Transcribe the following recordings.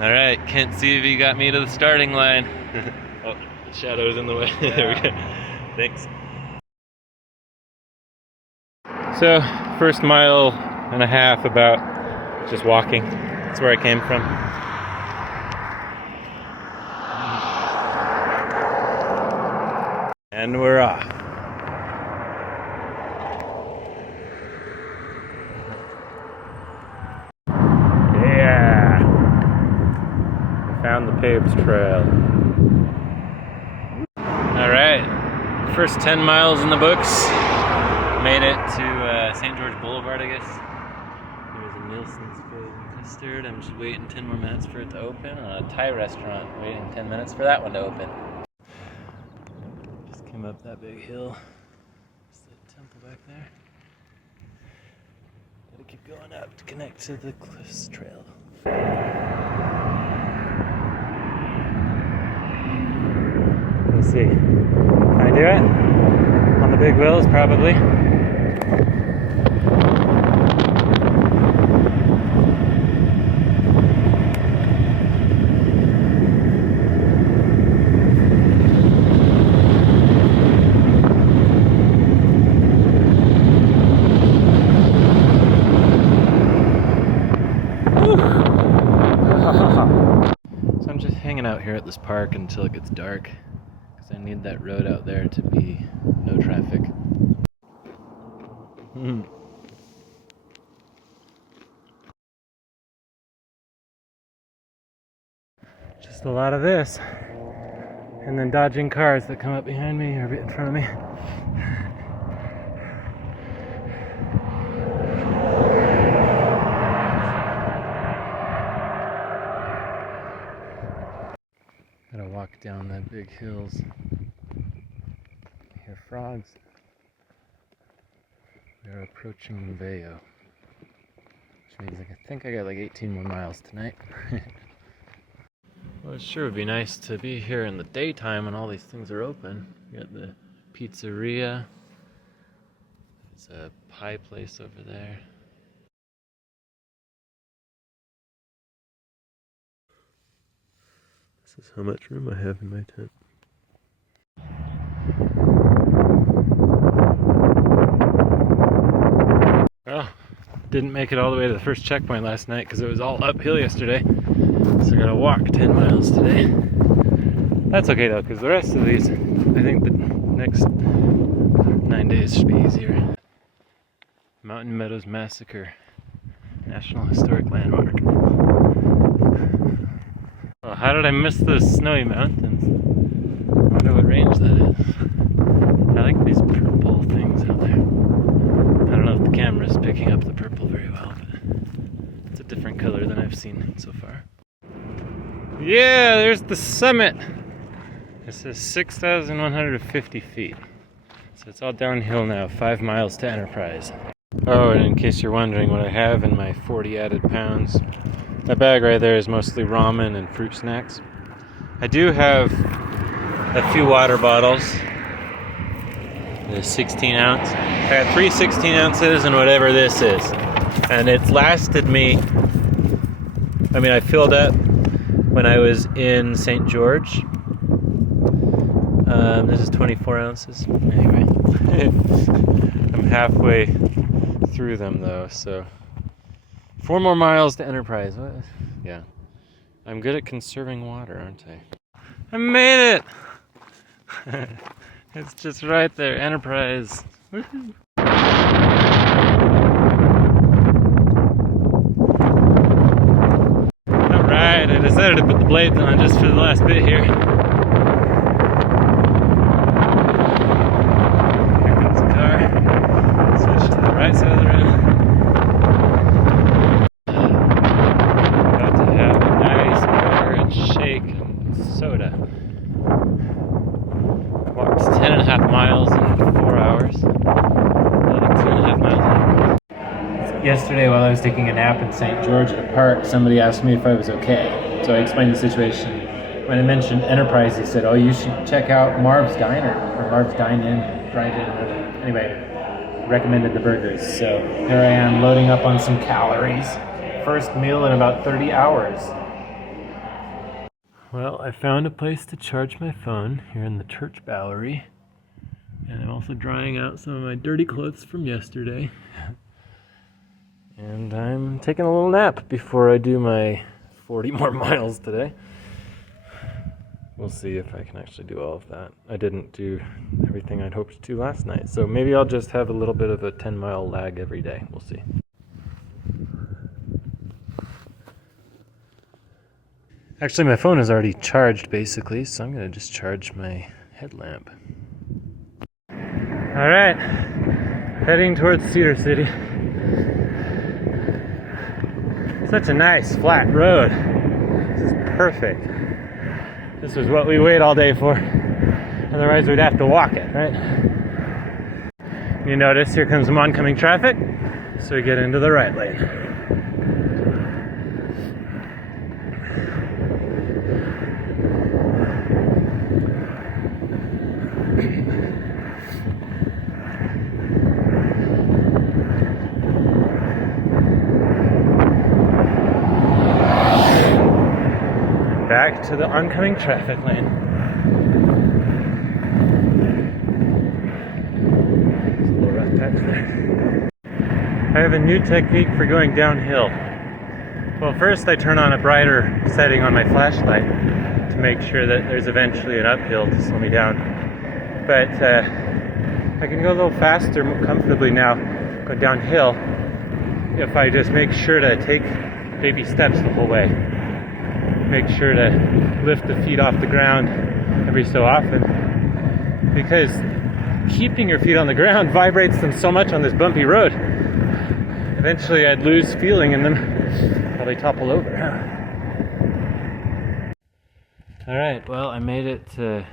All right, can't see if you got me to the starting line. Oh, the shadow's in the way. There we go. Thanks. So, first mile and a half about just walking. That's where I came from. And we're off. Yeah! Found the paved trail. Alright, first 10 miles in the books. Made it to St. George Boulevard, I guess. There's a Nielsen's frozen custard. I'm just waiting 10 more minutes for it to open. A Thai restaurant, waiting 10 minutes for that one to open. Just came up that big hill. There's the temple back there. Gotta keep going up to connect to the Cliffs Trail. Let's see. Can I do it? On the big wheels, probably. So I'm just hanging out here at this park until it gets dark. I need that road out there to be no traffic. Just a lot of this. And then dodging cars that come up behind me or in front of me. Gotta walk down that big hills. I hear frogs. We are approaching Vail, which means I think I got like 18 more miles tonight. Well, it sure would be nice to be here in the daytime when all these things are open. We got the pizzeria. There's a pie place over there. This is how much room I have in my tent. Oh, didn't make it all the way to the first checkpoint last night because it was all uphill yesterday. So I gotta walk 10 miles today. That's okay though, because the rest of these, I think the next 9 days should be easier. Mountain Meadows Massacre, National Historic Landmark. Well, how did I miss those snowy mountains? I wonder what range that is. I like these purple things out there. I don't know if the camera's picking up the purple very well, but it's a different color than I've seen so far. Yeah, there's the summit. It says 6,150 feet. So it's all downhill now, 5 miles to Enterprise. Oh, and in case you're wondering what I have in my 40 added pounds, that bag right there is mostly ramen and fruit snacks. I do have a few water bottles. The 16 ounce. I got 3 16 ounces and whatever this is. And it's lasted me, I mean, I filled up when I was in St. George. This is 24 ounces. Anyway, I'm halfway through them though, so 4 more miles to Enterprise. What? Yeah. I'm good at conserving water, aren't I? I made it! It's just right there, Enterprise. Woohoo! Alright, I decided to put the blades on just for the last bit here. Here comes the car. Switch to the right side of the road. About to have a nice orange shake and soda. Walked 10.5 miles in 4 hours. 2.5 miles. Yesterday, while I was taking a nap in St. George at a park, somebody asked me if I was okay. So I explained the situation. When I mentioned Enterprise, he said, "Oh, you should check out Marv's Diner, or Marv's Dine-In, Drive-In." Anyway, recommended the burgers. So here I am loading up on some calories. First meal in about 30 hours. Well, I found a place to charge my phone here in the church Bowery. And I'm also drying out some of my dirty clothes from yesterday. And I'm taking a little nap before I do my 40 more miles today. We'll see if I can actually do all of that. I didn't do everything I'd hoped to last night, so maybe I'll just have a little bit of a 10-mile lag every day. We'll see. Actually, my phone is already charged, basically, so I'm going to just charge my headlamp. All right, heading towards Cedar City. Such a nice, flat road. This is perfect. This is what we wait all day for. Otherwise, we'd have to walk it, right? You notice here comes some oncoming traffic, so we get into the right lane. Back to the oncoming traffic lane. There's a little rough patch there. I have a new technique for going downhill. Well, first I turn on a brighter setting on my flashlight to make sure that there's eventually an uphill to slow me down. But I can go a little faster, more comfortably now, go downhill, if I just make sure to take baby steps the whole way. Make sure to lift the feet off the ground every so often, because keeping your feet on the ground vibrates them so much on this bumpy road. Eventually I'd lose feeling in them, probably topple over. Alright, well, I made it to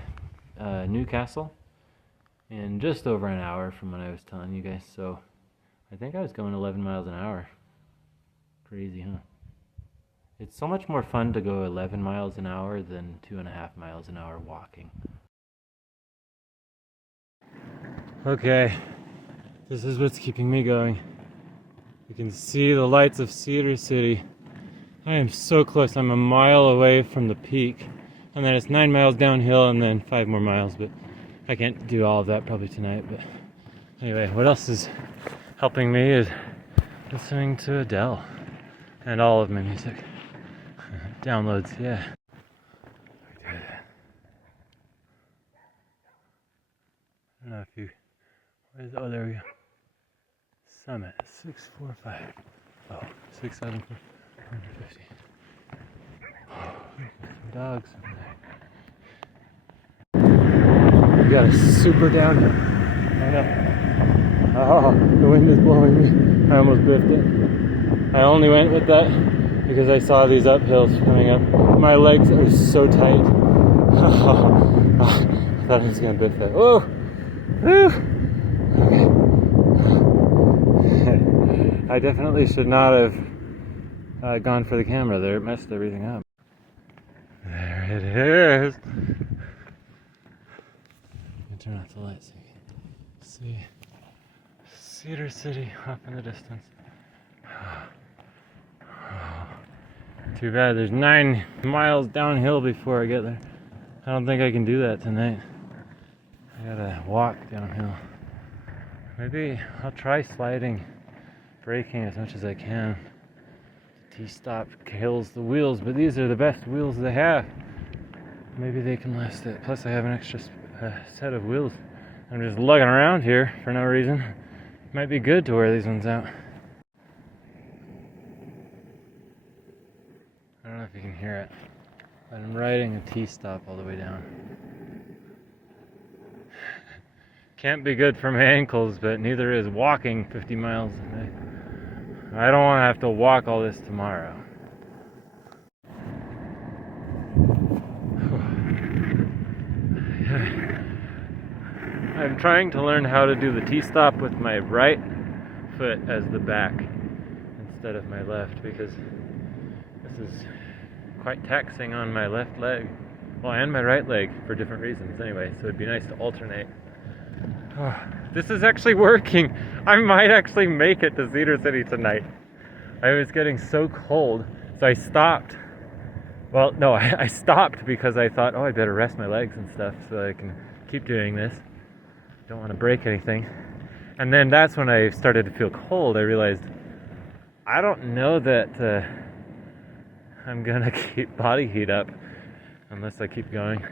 Newcastle in just over an hour from when I was telling you guys, so I think I was going 11 miles an hour. Crazy, huh? It's so much more fun to go 11 miles an hour than 2.5 miles an hour walking. Okay, this is what's keeping me going. You can see the lights of Cedar City. I am so close. I'm a mile away from the peak. And then it's 9 miles downhill and then 5 more miles. But I can't do all of that probably tonight. But anyway, what else is helping me is listening to Adele and all of my music. Downloads, yeah. I don't know if you... Oh, there we go. Summit, 645. Oh, 674, 150. Oh, some dogs over there. We got a super downhill. I know. Oh, the wind is blowing me. I almost biffed it. I only went with that because I saw these uphills coming up. My legs are so tight. I thought I was gonna biff that. Oh! Whew. Okay. I definitely should not have gone for the camera there. It messed everything up. There it is. I'll turn off the lights so you can see Cedar City off in the distance. Too bad there's 9 miles downhill before I get there. I don't think I can do that tonight. I gotta walk downhill. Maybe I'll try sliding, braking as much as I can. T-stop kills the wheels, but these are the best wheels they have. Maybe they can last it. Plus I have an extra set of wheels. I'm just lugging around here for no reason. Might be good to wear these ones out. I don't know if you can hear it, but I'm riding a T-stop all the way down. Can't be good for my ankles, but neither is walking 50 miles a day. I don't want to have to walk all this tomorrow. I'm trying to learn how to do the T-stop with my right foot as the back instead of my left, because this is quite taxing on my left leg. Well, and my right leg for different reasons anyway, so it'd be nice to alternate. Oh, this is actually working. I might actually make it to Cedar City tonight. I was getting so cold, so I stopped Well, no, I stopped because I thought, oh, I better rest my legs and stuff so I can keep doing this. Don't want to break anything. And then that's when I started to feel cold. I realized I don't know that I'm gonna keep body heat up unless I keep going.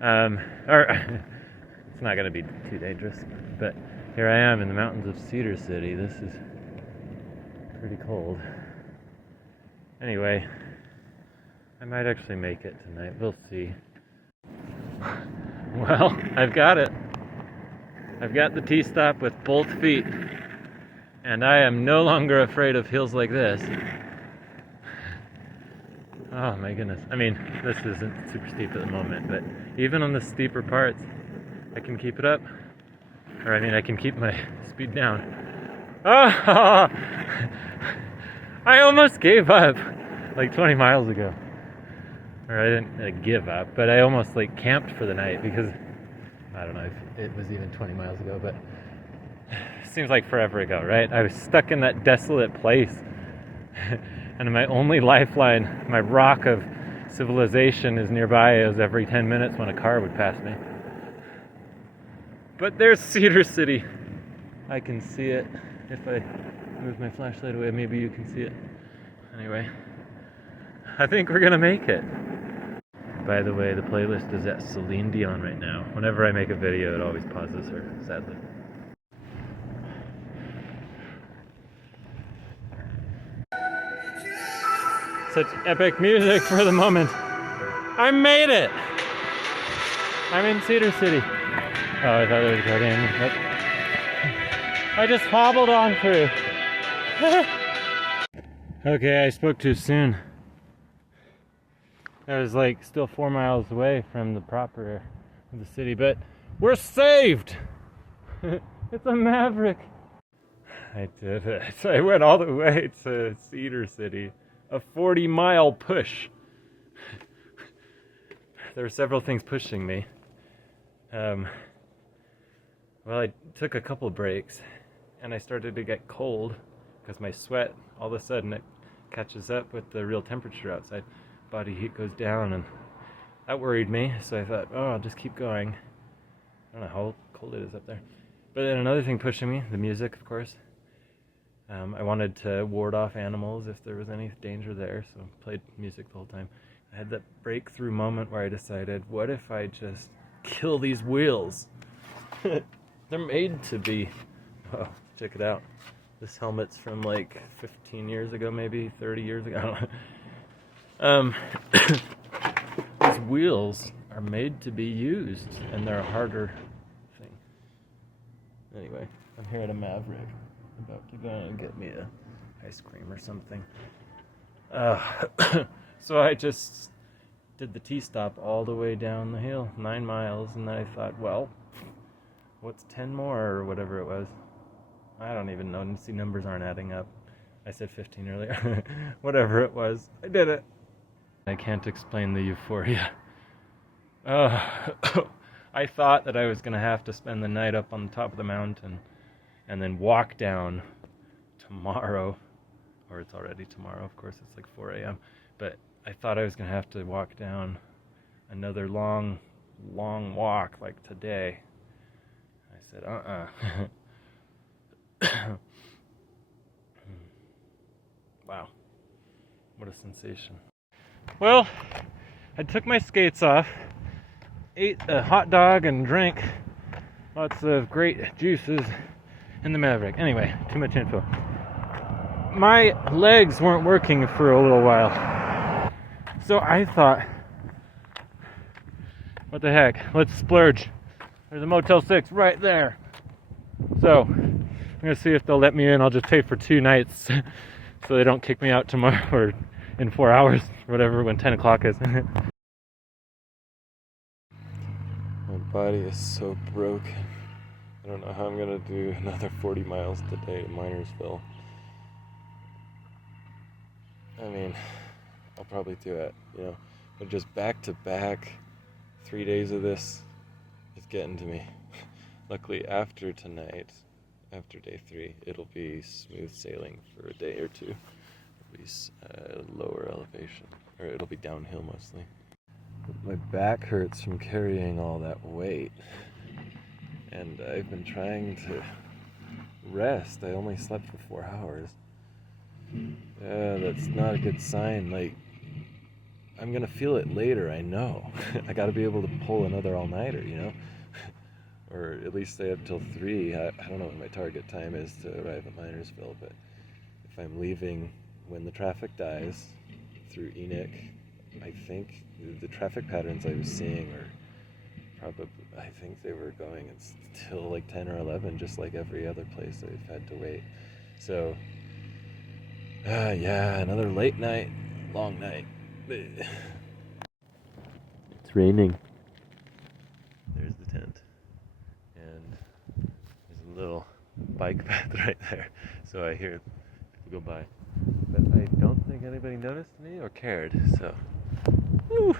Or it's not gonna be too dangerous. But here I am in the mountains of Cedar City. This is pretty cold. Anyway, I might actually make it tonight. We'll see. Well, I've got it. I've got the T-stop with both feet. And I am no longer afraid of hills like this. Oh my goodness. I mean, this isn't super steep at the moment, but even on the steeper parts, I can keep it up. Or I mean, I can keep my speed down. Oh! I almost gave up like 20 miles ago. Or I didn't give up, but I almost like camped for the night because I don't know if it was even 20 miles ago, but it seems like forever ago, right? I was stuck in that desolate place. And my only lifeline, my rock of civilization is nearby as every 10 minutes when a car would pass me. But there's Cedar City. I can see it. If I move my flashlight away, maybe you can see it. Anyway, I think we're gonna make it. By the way, the playlist is at Celine Dion right now. Whenever I make a video, it always pauses her, sadly. Such epic music for the moment. I made it! I'm in Cedar City. Oh, I thought there was a car getting me. Nope. I just hobbled on through. Okay, I spoke too soon. I was like still 4 miles away from the proper of the city, but we're saved! It's a Maverick. I did it. I went all the way to Cedar City. A 40-mile push. There were several things pushing me. Well, I took a couple breaks, and I started to get cold because my sweat, all of a sudden, it catches up with the real temperature outside. Body heat goes down, and that worried me. So I thought, oh, I'll just keep going. I don't know how cold it is up there. But then another thing pushing me, the music, of course. I wanted to ward off animals if there was any danger there, so I played music the whole time. I had that breakthrough moment where I decided, what if I just kill these wheels? They're made to be. Oh, check it out. This helmet's from like 15 years ago, maybe 30 years ago. I don't know. These wheels are made to be used, and they're a harder thing. Anyway, I'm here at a Maverick. About to go and get me a ice cream or something. So I just did the T-stop all the way down the hill, 9 miles, and then I thought, well, what's 10 more or whatever it was? I don't even know. See, numbers aren't adding up. I said 15 earlier. Whatever it was, I did it. I can't explain the euphoria. I thought that I was going to have to spend the night up on the top of the mountain and then walk down tomorrow, or it's already tomorrow, of course, it's like 4 a.m., but I thought I was going to have to walk down another long walk like today. I said, Wow, what a sensation. Well, I took my skates off, ate a hot dog and drank lots of great juices in the Maverick. Anyway, too much info. My legs weren't working for a little while. So I thought, what the heck, let's splurge. There's a Motel 6 right there. So, I'm going to see if they'll let me in. I'll just pay for 2 nights so they don't kick me out tomorrow or in 4 hours, whatever, when 10 o'clock is. My body is so broken. I don't know how I'm going to do another 40 miles today to Minersville. I mean, I'll probably do it, you know. But just back to back, 3 days of this is getting to me. Luckily, after tonight, after day 3, it'll be smooth sailing for a day or two. It'll be lower elevation. or it'll be downhill mostly. My back hurts from carrying all that weight, and I've been trying to rest. I only slept for 4 hours. That's not a good sign. Like, I'm gonna feel it later, I know. I gotta be able to pull another all-nighter, you know? Or at least stay up till 3. I don't know what my target time is to arrive at Minersville, but if I'm leaving when the traffic dies through Enoch, I think the traffic patterns I was seeing are probably, I think they were going until like 10 or 11, just like every other place I've had to wait. So, yeah, another late night, long night. It's raining. There's the tent. And there's a little bike path right there. So I hear people go by. But I don't think anybody noticed me or cared, so woo,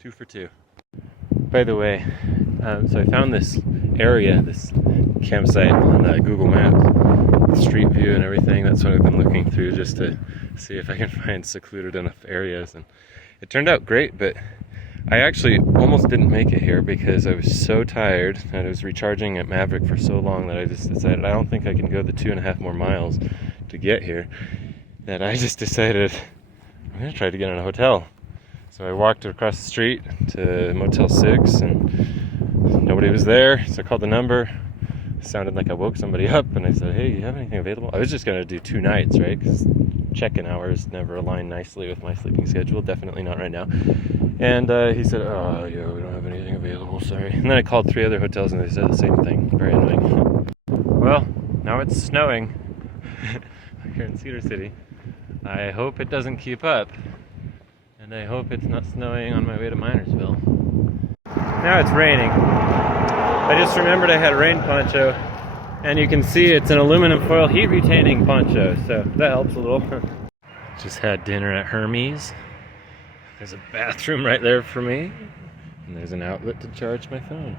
2 for 2. By the way, so I found this area, this campsite on Google Maps, Street View and everything. That's what I've been looking through just to see if I can find secluded enough areas. And it turned out great, but I actually almost didn't make it here because I was so tired and I was recharging at Maverick for so long that I just decided I don't think I can go the 2.5 more miles to get here, that I just decided I'm going to try to get in a hotel. So I walked across the street to Motel 6 and nobody was there, so I called the number. It sounded like I woke somebody up and I said, hey, you have anything available? I was just going to do 2 nights, right? Because check-in hours never align nicely with my sleeping schedule, definitely not right now. And he said, oh, yeah, we don't have anything available, sorry. And then I called 3 other hotels and they said the same thing. Very annoying. Well, now it's snowing here in Cedar City. I hope it doesn't keep up. And I hope it's not snowing on my way to Minersville. Now it's raining. I just remembered I had a rain poncho. And you can see it's an aluminum foil heat retaining poncho, so that helps a little. Just had dinner at Hermes. There's a bathroom right there for me. And there's an outlet to charge my phone.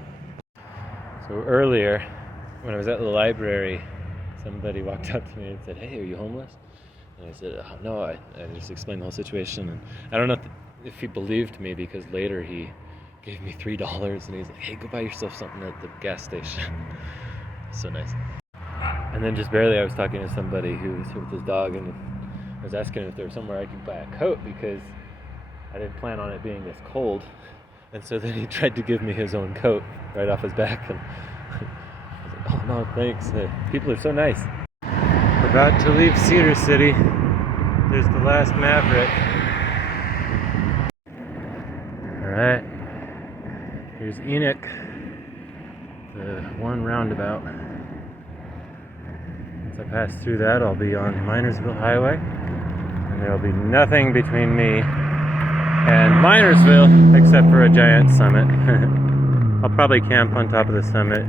So earlier, when I was at the library, somebody walked up to me and said, hey, are you homeless? And I said, oh, no, I just explained the whole situation. And I don't know if he believed me, because later he gave me $3 and he's like, hey, go buy yourself something at the gas station. So nice. And then just barely I was talking to somebody who was here with his dog, and I was asking him if there was somewhere I could buy a coat because I didn't plan on it being this cold. And so then he tried to give me his own coat right off his back, and I was like, oh no, thanks. People are so nice. We're about to leave Cedar City. There's the last Maverick. Alright. Here's Enoch, the one roundabout. Once I pass through that, I'll be on Minersville Highway, and there'll be nothing between me and Minersville except for a giant summit. I'll probably camp on top of the summit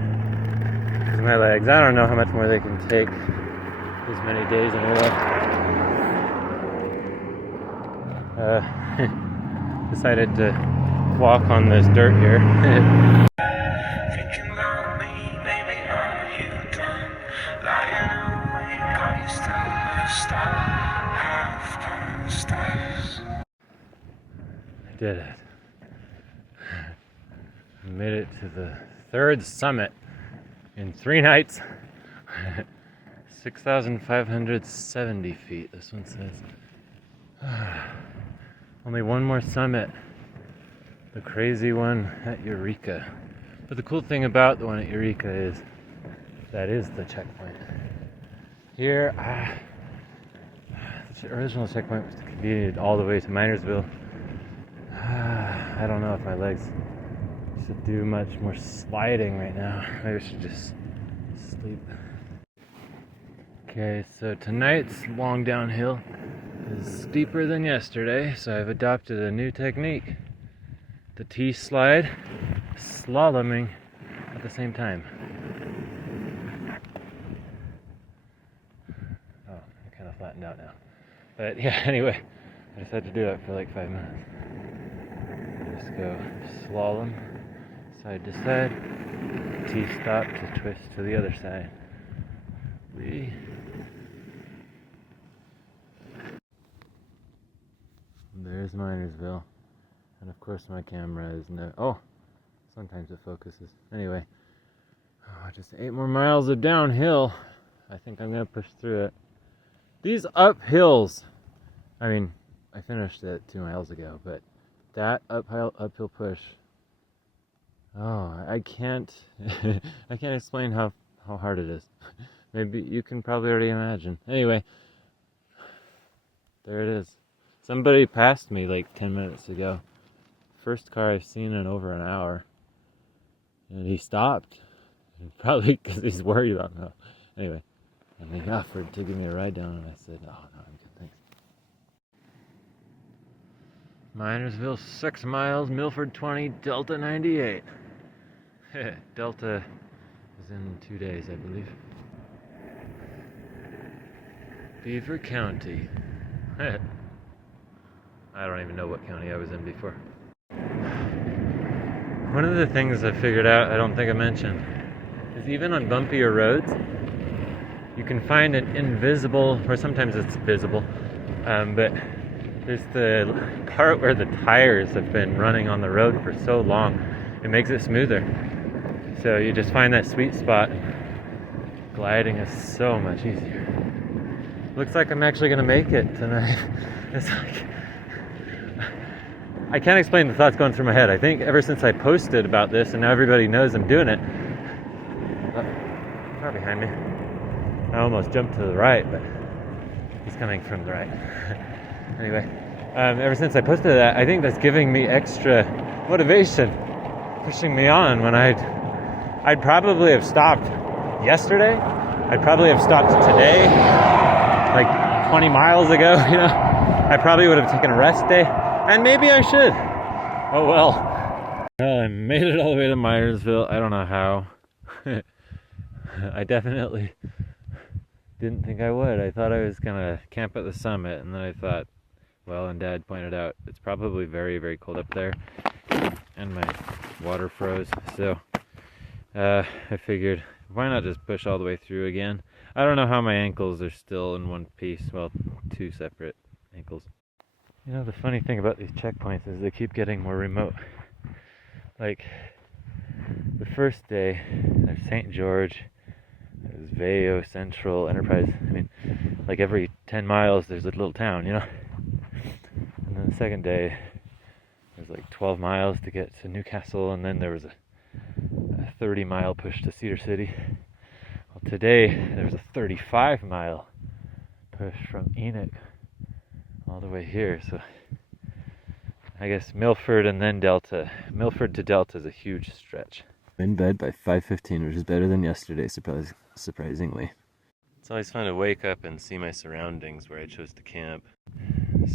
because my legs, I don't know how much more they can take these many days in a row. Decided to walk on this dirt here. I did it. I made it to the 3rd summit in 3 nights. 6,570 feet, this one says. Only one more summit. The crazy one at Eureka. But the cool thing about the one at Eureka is that is the checkpoint. Here, the original checkpoint was convenient all the way to Minersville. I don't know if my legs should do much more sliding right now. Maybe I should just sleep. Okay, so tonight's long downhill is steeper than yesterday, so I've adopted a new technique. The T-slide, slaloming at the same time. Oh, I kind of flattened out now. But yeah, anyway, I just had to do that for like 5 minutes. Just go slalom, side to side, T-stop to twist to the other side. There's there's Minersville. And of course my camera is no... Oh! Sometimes it focuses. Anyway. Oh, just 8 more miles of downhill. I think I'm gonna push through it. These uphills! I mean, I finished it 2 miles ago, but that uphill push... Oh, I can't... I can't explain how hard it is. Maybe you can probably already imagine. Anyway. There it is. Somebody passed me like 10 minutes ago. First car I've seen in over an hour. And he stopped. Probably because he's worried about me. Anyway. And he offered to give me a ride down and I said, oh, no, I'm good, thanks. Minersville 6 miles, Milford 20, Delta 98. Delta is in 2 days, I believe. Beaver County. I don't even know what county I was in before. One of the things I figured out, I don't think I mentioned, is even on bumpier roads, you can find an invisible, or sometimes it's visible, but there's the part where the tires have been running on the road for so long, it makes it smoother. So you just find that sweet spot. Gliding is so much easier. Looks like I'm actually gonna make it tonight. It's like, I can't explain the thoughts going through my head. I think ever since I posted about this and now everybody knows I'm doing it. Oh, car behind me. I almost jumped to the right, but he's coming from the right. Anyway, ever since I posted that, I think that's giving me extra motivation, pushing me on when I'd probably have stopped yesterday. I'd probably have stopped today, like 20 miles ago, you know. I probably would have taken a rest day, and maybe I should. Oh well. Well, I made it all the way to Minersville. I don't know how. I definitely didn't think I would. I thought I was gonna camp at the summit, and then I thought, well, and Dad pointed out, it's probably very, very cold up there, and my water froze, so I figured, why not just push all the way through again? I don't know how my ankles are still in one piece, well, 2 separate ankles. You know, the funny thing about these checkpoints is they keep getting more remote. Like, the first day, there's St. George, there's Vail, Central, Enterprise. I mean, like every 10 miles there's a little town, you know? And then the second day, there's like 12 miles to get to Newcastle, and then there was a 30-mile push to Cedar City. Well, today, there's a 35-mile push from Enoch all the way here, so I guess Milford and then Delta. Milford to Delta is a huge stretch. In bed by 5:15, which is better than yesterday, surprisingly. It's always fun to wake up and see my surroundings where I chose to camp.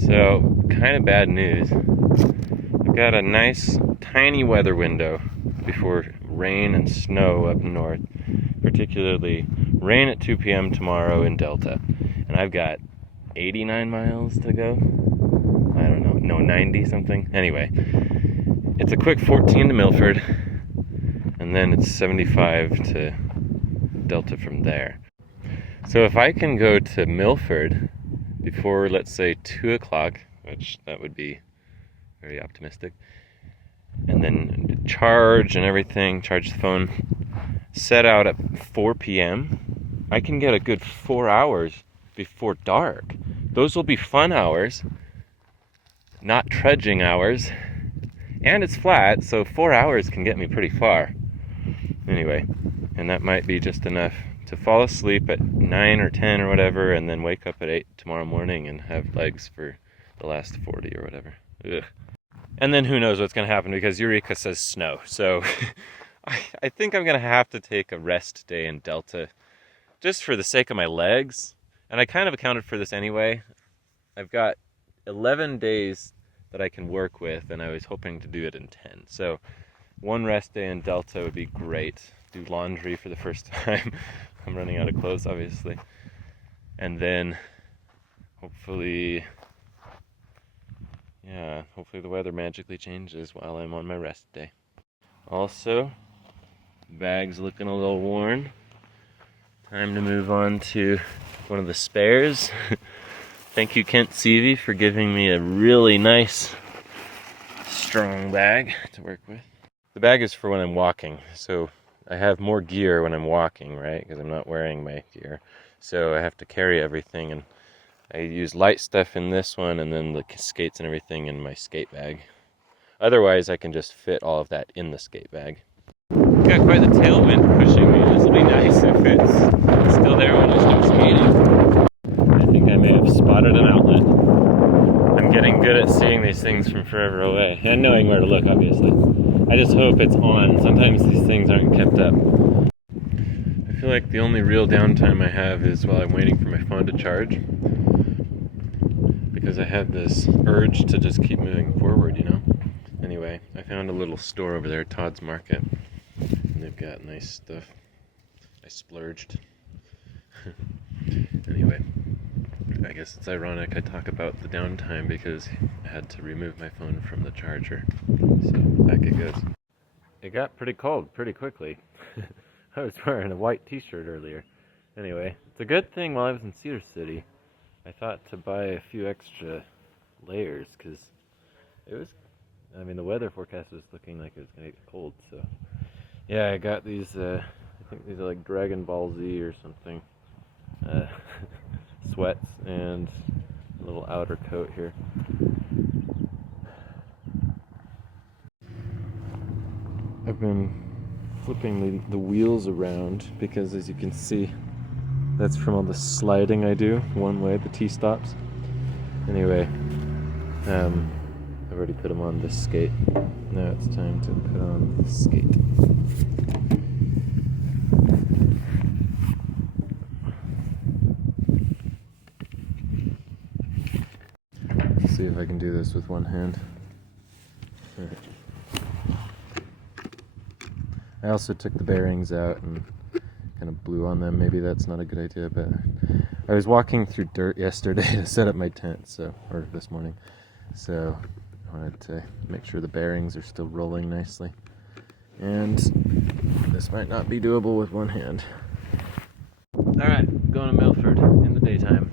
So, kind of bad news. I've got a nice, tiny weather window before rain and snow up north. Particularly rain at 2 p.m. tomorrow in Delta. And I've got 89 miles to go. I don't know, no, 90 something. Anyway, it's a quick 14 to Milford, and then it's 75 to Delta from there. So if I can go to Milford before, let's say, 2 o'clock, which that would be very optimistic, and then charge and everything, charge the phone, set out at 4 p.m., I can get a good 4 hours before dark. Those will be fun hours, not trudging hours, and it's flat, so 4 hours can get me pretty far. Anyway, and that might be just enough to fall asleep at 9 or 10 or whatever, and then wake up at 8 tomorrow morning and have legs for the last 40 or whatever. Ugh. And then who knows what's going to happen, because Eureka says snow, so I think I'm going to have to take a rest day in Delta, just for the sake of my legs. And I kind of accounted for this anyway. I've got 11 days that I can work with, and I was hoping to do it in 10. So 1 rest day in Delta would be great. Do laundry for the first time. I'm running out of clothes, obviously. And then hopefully the weather magically changes while I'm on my rest day. Also, bag's looking a little worn. Time to move on to one of the spares. Thank you, Kent Seavey, for giving me a really nice, strong bag to work with. The bag is for when I'm walking, so I have more gear when I'm walking, right? Because I'm not wearing my gear. So I have to carry everything, and I use light stuff in this one, and then the skates and everything in my skate bag. Otherwise, I can just fit all of that in the skate bag. Got quite the tailwind pushing me. This will be nice if it's still there when I start skating. I think I may have spotted an outlet. I'm getting good at seeing these things from forever away, and knowing where to look, obviously. I just hope it's on. Sometimes these things aren't kept up. I feel like the only real downtime I have is while I'm waiting for my phone to charge. Because I have this urge to just keep moving forward, you know? Anyway, I found a little store over there, Todd's Market. And they've got nice stuff. I splurged. Anyway, I guess it's ironic I talk about the downtime because I had to remove my phone from the charger. So back it goes. It got pretty cold pretty quickly. I was wearing a white t-shirt earlier. Anyway, it's a good thing while I was in Cedar City, I thought to buy a few extra layers because it was, I mean, the weather forecast was looking like it was going to get cold. So yeah, I got these, I think these are like Dragon Ball Z or something. Sweats and a little outer coat here. I've been flipping the wheels around because, as you can see, that's from all the sliding I do one way, the T-stops. Anyway, I've already put them on this skate. Now it's time to put on the skate. Let's see if I can do this with one hand. All right. I also took the bearings out and kind of blew on them. Maybe that's not a good idea, but I was walking through dirt yesterday to set up my tent, or this morning, so I wanted to make sure the bearings are still rolling nicely. And this might not be doable with one hand. Alright, going to Milford in the daytime.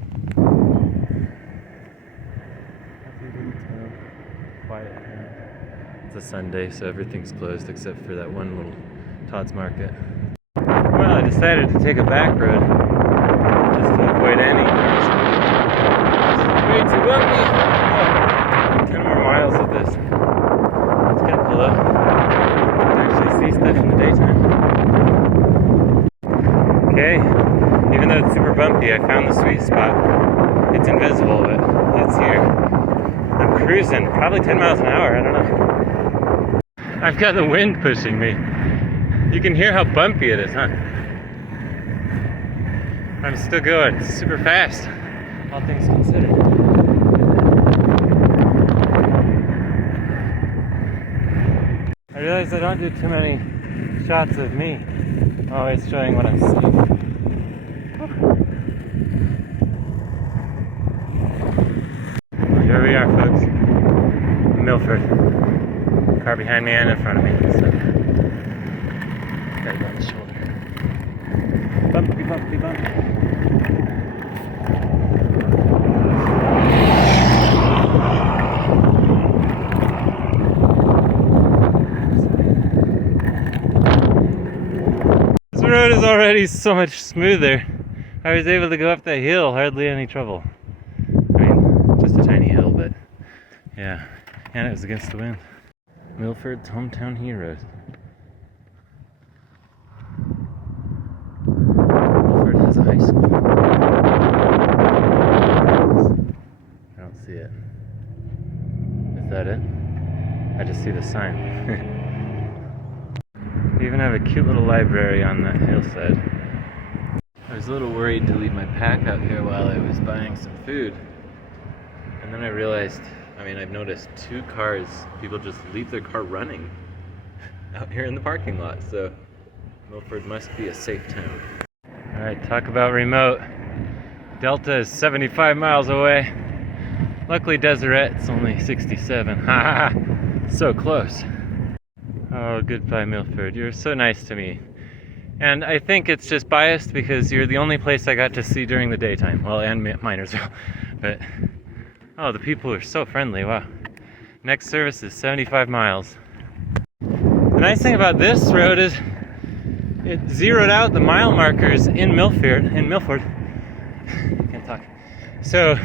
Happy little town. Quiet town. It's a Sunday, so everything's closed except for that one little Todd's Market. Well, I decided to take a back road just to avoid any cars. Way too bumpy. Oh, 10 more miles of this. It's kind of cool though. You can actually see stuff in the daytime. Okay, even though it's super bumpy, I found the sweet spot. It's invisible, but it's here. I'm cruising, probably 10 miles an hour, I don't know. I've got the wind pushing me. You can hear how bumpy it is, huh? I'm still going super fast, all things considered. I realize I don't do too many shots of me, always showing what I'm seeing. Well, here we are, folks. Milford. Car behind me and in front of me. So. Gotta go on the shoulder. Bumpy, bumpy, bumpy. This road is already so much smoother. I was able to go up that hill, hardly any trouble. I mean, just a tiny hill, but yeah. And it was against the wind. Milford's hometown heroes. Milford has a high school. I don't see it. Is that it? I just see the sign. We even have a cute little library on that hillside. I was a little worried to leave my pack out here while I was buying some food. And then I realized, I've noticed 2 cars, people just leave their car running out here in the parking lot, so Milford must be a safe town. Alright, talk about remote. Delta is 75 miles away. Luckily Deseret's only 67. Ha ha! So close. Oh, goodbye Milford. You're so nice to me. And I think it's just biased because you're the only place I got to see during the daytime. Well, and Minersville. But, oh, the people are so friendly, wow. Next service is 75 miles. The nice thing about this road is it zeroed out the mile markers in Milford. Can't talk. So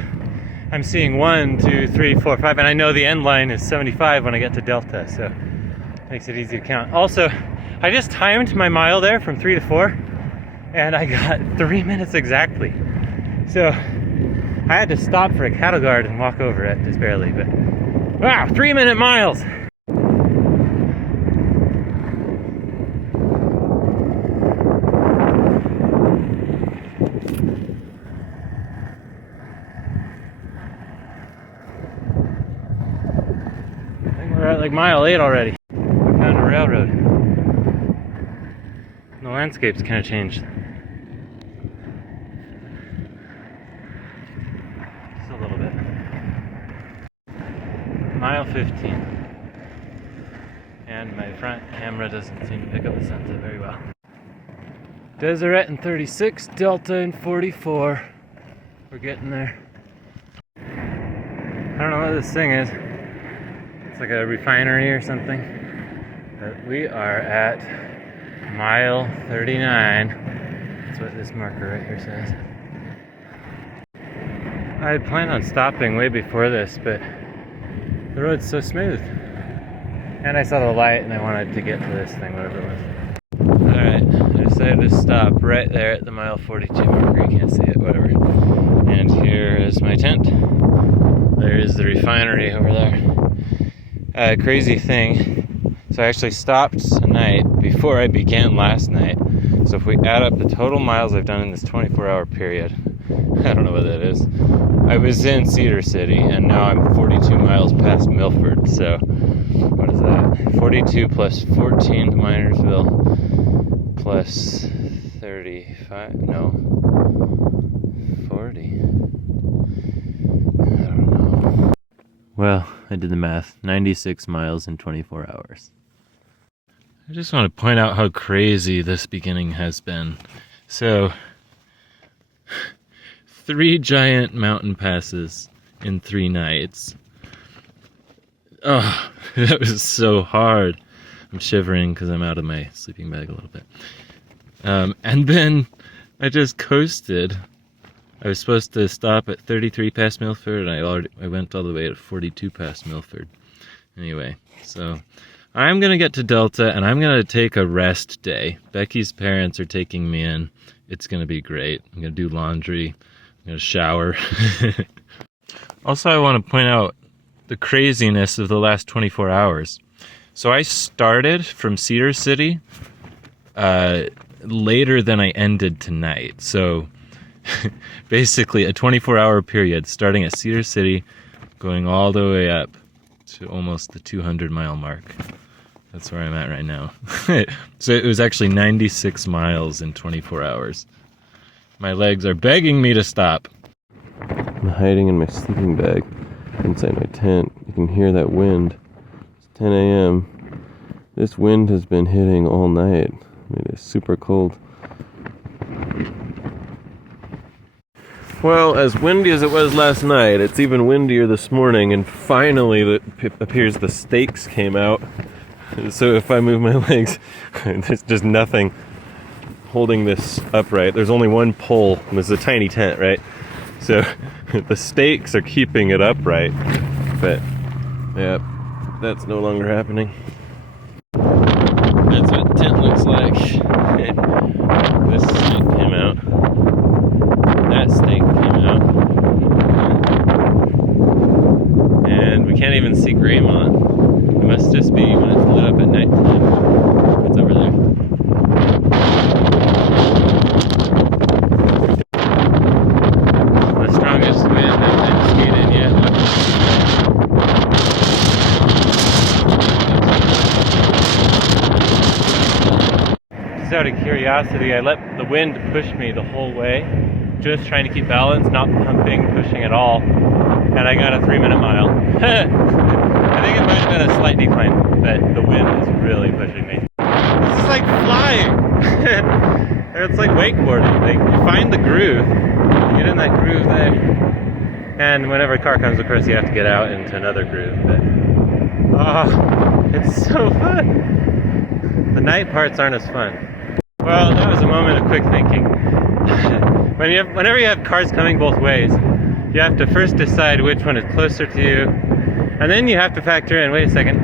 I'm seeing 1, 2, 3, 4, 5, and I know the end line is 75 when I get to Delta, so it makes it easy to count. Also, I just timed my mile there from 3 to 4, and I got 3 minutes exactly. So I had to stop for a cattle guard and walk over it, just barely, but wow, 3-minute miles! We're at like mile 8 already. We found a railroad. The landscape's kind of changed. Just a little bit. Mile 15. And my front camera doesn't seem to pick up the sunset very well. Deseret in 36, Delta in 44. We're getting there. I don't know what this thing is. It's like a refinery or something. But we are at mile 39. That's what this marker right here says. I had planned on stopping way before this, but the road's so smooth. And I saw the light and I wanted to get to this thing, whatever it was. Alright, I decided to stop right there at the mile 42 marker. You can't see it, whatever. And here is my tent. There is the refinery over there. Crazy thing. So I actually stopped tonight before I began last night. So if we add up the total miles I've done in this 24-hour period, I don't know what that is. I was in Cedar City, and now I'm 42 miles past Milford. So what is that? 42 plus 14 to Minersville plus 35? No. 40. I don't know. Well, I did the math. 96 miles in 24 hours. I just want to point out how crazy this beginning has been. So, 3 giant mountain passes in 3 nights. Oh, that was so hard. I'm shivering because I'm out of my sleeping bag a little bit. And then I just coasted. I was supposed to stop at 33 past Milford, and I went all the way at 42 past Milford. Anyway, so I'm going to get to Delta, and I'm going to take a rest day. Becky's parents are taking me in. It's going to be great. I'm going to do laundry. I'm going to shower. Also, I want to point out the craziness of the last 24 hours. So I started from Cedar City later than I ended tonight. So basically a 24-hour period starting at Cedar City, going all the way up to almost the 200-mile mark. That's where I'm at right now. So it was actually 96 miles in 24 hours. My legs are begging me to stop. I'm hiding in my sleeping bag inside my tent. You can hear that wind. It's 10 a.m. This wind has been hitting all night. It is super cold. Well, as windy as it was last night, it's even windier this morning, and finally it appears the stakes came out. So if I move my legs, there's just nothing holding this upright. There's only one pole, and this is a tiny tent, right? So the stakes are keeping it upright, but yeah, that's no longer happening. That's what the tent looks like. This stake came out. That stake came out. And we can't even see Greymont. It must just be when it's lit up at nighttime. It's over there. The strongest wind I've skated yet. Just out of curiosity, I let the wind push me the whole way. Just trying to keep balance, not pumping, pushing at all. And I got a 3-minute mile. I think it might have been a slight decline, but the wind is really pushing me. This is like flying. It's like wakeboarding. Like, you find the groove, you get in that groove there, And whenever a car comes, of course, you have to get out into another groove. But oh, it's so fun. The night parts aren't as fun. Well, that was a moment of quick thinking. Whenever you have cars coming both ways, you have to first decide which one is closer to you, and then you have to factor in, wait a second,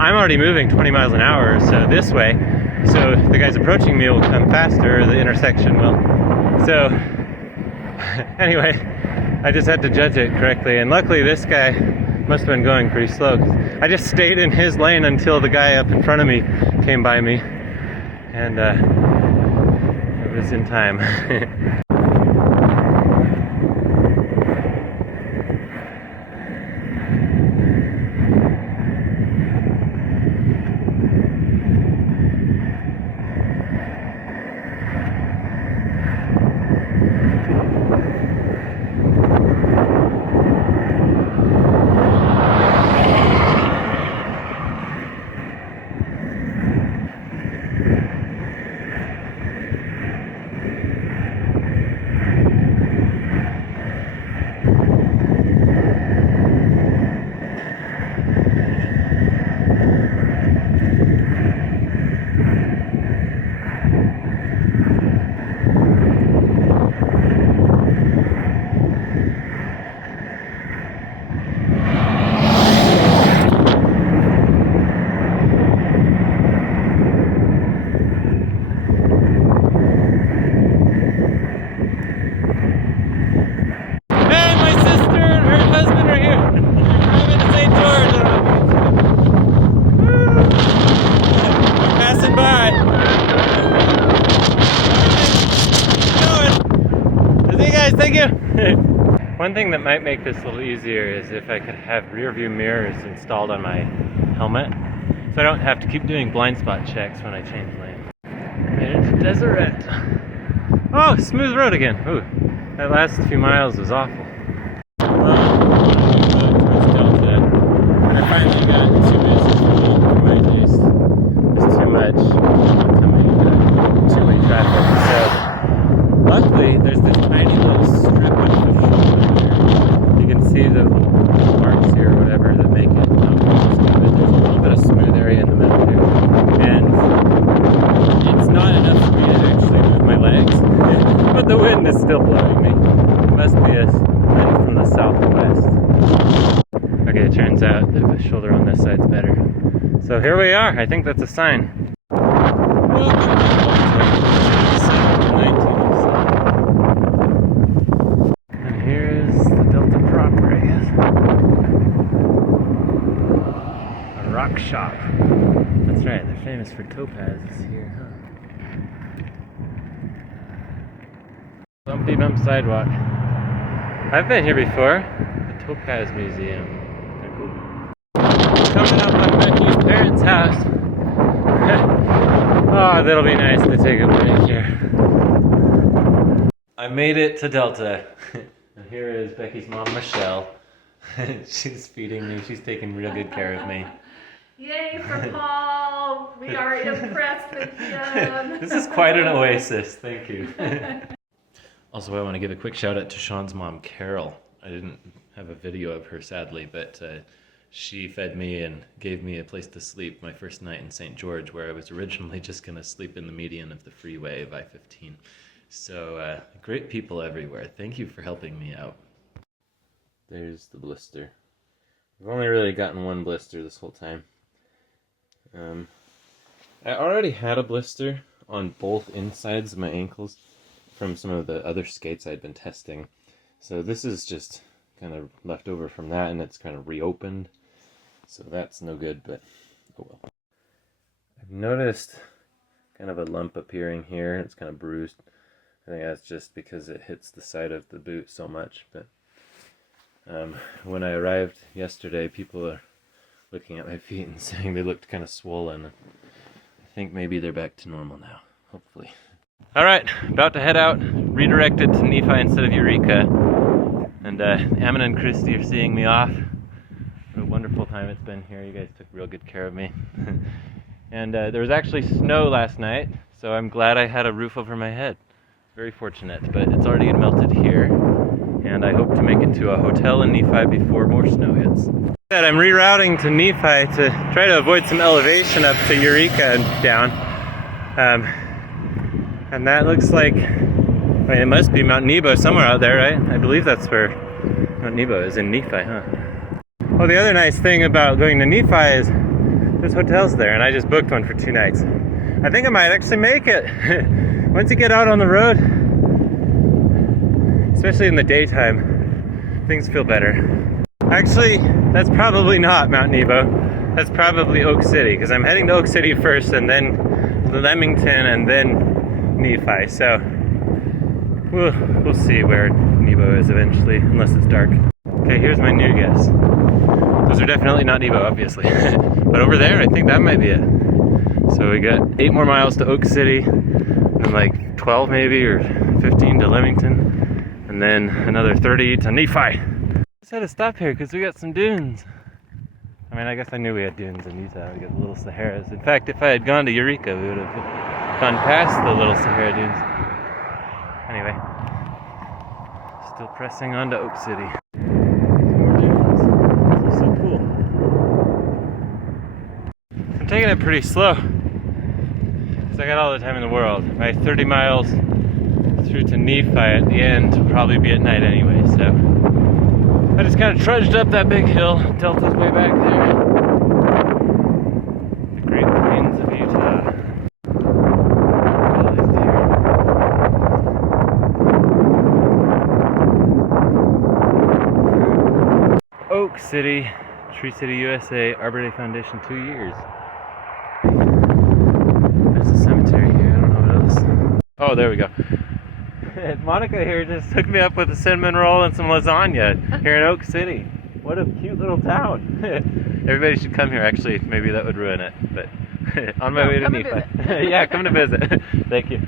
I'm already moving 20 miles an hour, so this way, so the guys approaching me will come faster, or the intersection will. So, anyway, I just had to judge it correctly, and luckily this guy must have been going pretty slow. I just stayed in his lane until the guy up in front of me came by me, and it was in time. Thank you. One thing that might make this a little easier is if I could have rear view mirrors installed on my helmet, so I don't have to keep doing blind spot checks when I change lane. Made it to Deseret. Oh, smooth road again. Ooh, that last few miles was awful. Well, towards Delta, and I finally got 2 minutes for my taste. It's too much coming two-way traffic. So luckily, there's this tiny little strip of shoulder here. You can see the marks here or whatever that make it there's a little bit of smooth area in the middle here. And it's not enough for me to actually move my legs, but the wind is still blowing me. It must be a wind from the southwest. Okay, it turns out that the shoulder on this side's better. So here we are. I think that's a sign. And here is the Delta proper, I guess. A rock shop. That's right, they're famous for topazes here, huh? Bumpy bump sidewalk. I've been here before. The Topaz Museum. They're cool. Coming up on Becky's parents' house. Oh, that'll be nice to take a break here. I made it to Delta. And here is Becky's mom, Michelle. She's feeding me. She's taking real good care of me. Yay for Paul! We are impressed with him. This is quite an oasis. Thank you. Also, I want to give a quick shout out to Sean's mom, Carol. I didn't have a video of her, sadly, but she fed me and gave me a place to sleep my first night in St. George, where I was originally just going to sleep in the median of the freeway of I-15. So, great people everywhere. Thank you for helping me out. There's the blister. I've only really gotten one blister this whole time. I already had a blister on both insides of my ankles from some of the other skates I'd been testing. So this is just kind of left over from that, and it's kind of reopened. So that's no good, but oh well. I've noticed kind of a lump appearing here. It's kind of bruised. I think that's just because it hits the side of the boot so much. But when I arrived yesterday, people are looking at my feet and saying they looked kind of swollen. I think maybe they're back to normal now, hopefully. Alright, about to head out, redirected to Nephi instead of Eureka. And Ammon and Christy are seeing me off. What a wonderful time it's been here. You guys took real good care of me. And there was actually snow last night, so I'm glad I had a roof over my head. Very fortunate, but it's already melted here. and I hope to make it to a hotel in Nephi before more snow hits. I'm rerouting to Nephi to try to avoid some elevation up to Eureka and down. And that looks like, I mean, it must be Mount Nebo somewhere out there, right? I believe that's where Mount Nebo is, in Nephi, huh? Well, the other nice thing about going to Nephi is there's hotels there, and I just booked one for 2 nights. I think I might actually make it. Once you get out on the road, especially in the daytime, things feel better. Actually, that's probably not Mount Nebo. That's probably Oak City, because I'm heading to Oak City first, and then Leamington, and then Nephi. So we'll see where Nebo is eventually, unless it's dark. Okay, here's my new guess. Those are definitely not Nebo, obviously. But over there, I think that might be it. So we got 8 more miles to Oak City, and like 12 maybe, or 15 to Leamington, and then another 30 to Nephi. Just had to stop here because we got some dunes. I mean, I guess I knew we had dunes in Utah. We got the Little Saharas. In fact, if I had gone to Eureka, we would have gone past the Little Sahara dunes. Anyway, still pressing on to Oak City. More dunes. This is so cool. I'm taking it pretty slow because I got all the time in the world. My 30 miles through to Nephi at the end will probably be at night anyway, so I just kind of trudged up that big hill. Delta's way back there. The Great Plains of Utah. Oak City, Tree City, USA, Arbor Day Foundation, 2 years. There's a cemetery here, I don't know what else. Oh, there we go. Monica here just hooked me up with a cinnamon roll and some lasagna here in Oak City. What a cute little town. Everybody should come here. Actually, maybe that would ruin it, but on my way to Nephi. Yeah, come to visit. Thank you.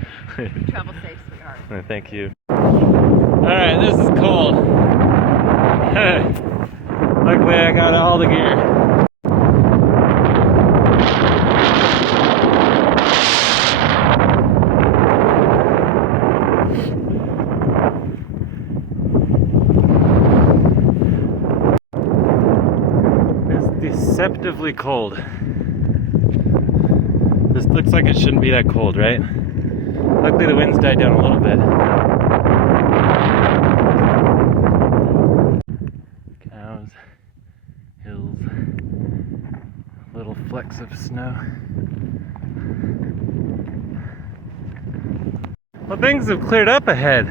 Travel safe, sweetheart. Thank you. Alright, this is cold. Luckily I got all the gear. Deceptively cold. This looks like it shouldn't be that cold, right? Luckily the wind's died down a little bit. Cows, hills, little flecks of snow. Well, things have cleared up ahead.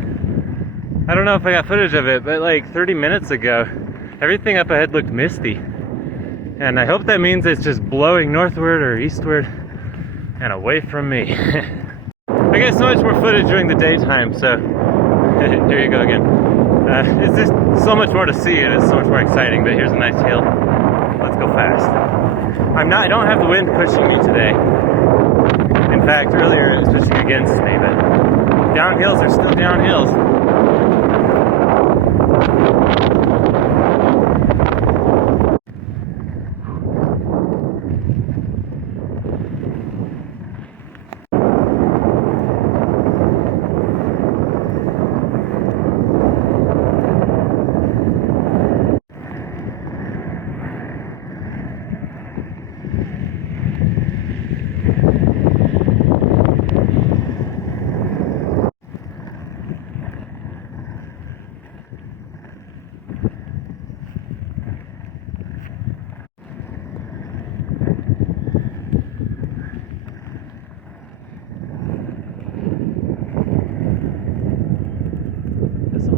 I don't know if I got footage of it, but like 30 minutes ago, everything up ahead looked misty. And I hope that means it's just blowing northward or eastward and away from me. I get so much more footage during the daytime, so here you go again. It's just so much more to see and it's so much more exciting, but here's a nice hill. Let's go fast. I don't have the wind pushing me today. In fact, earlier it was pushing against me, but downhills are still downhills.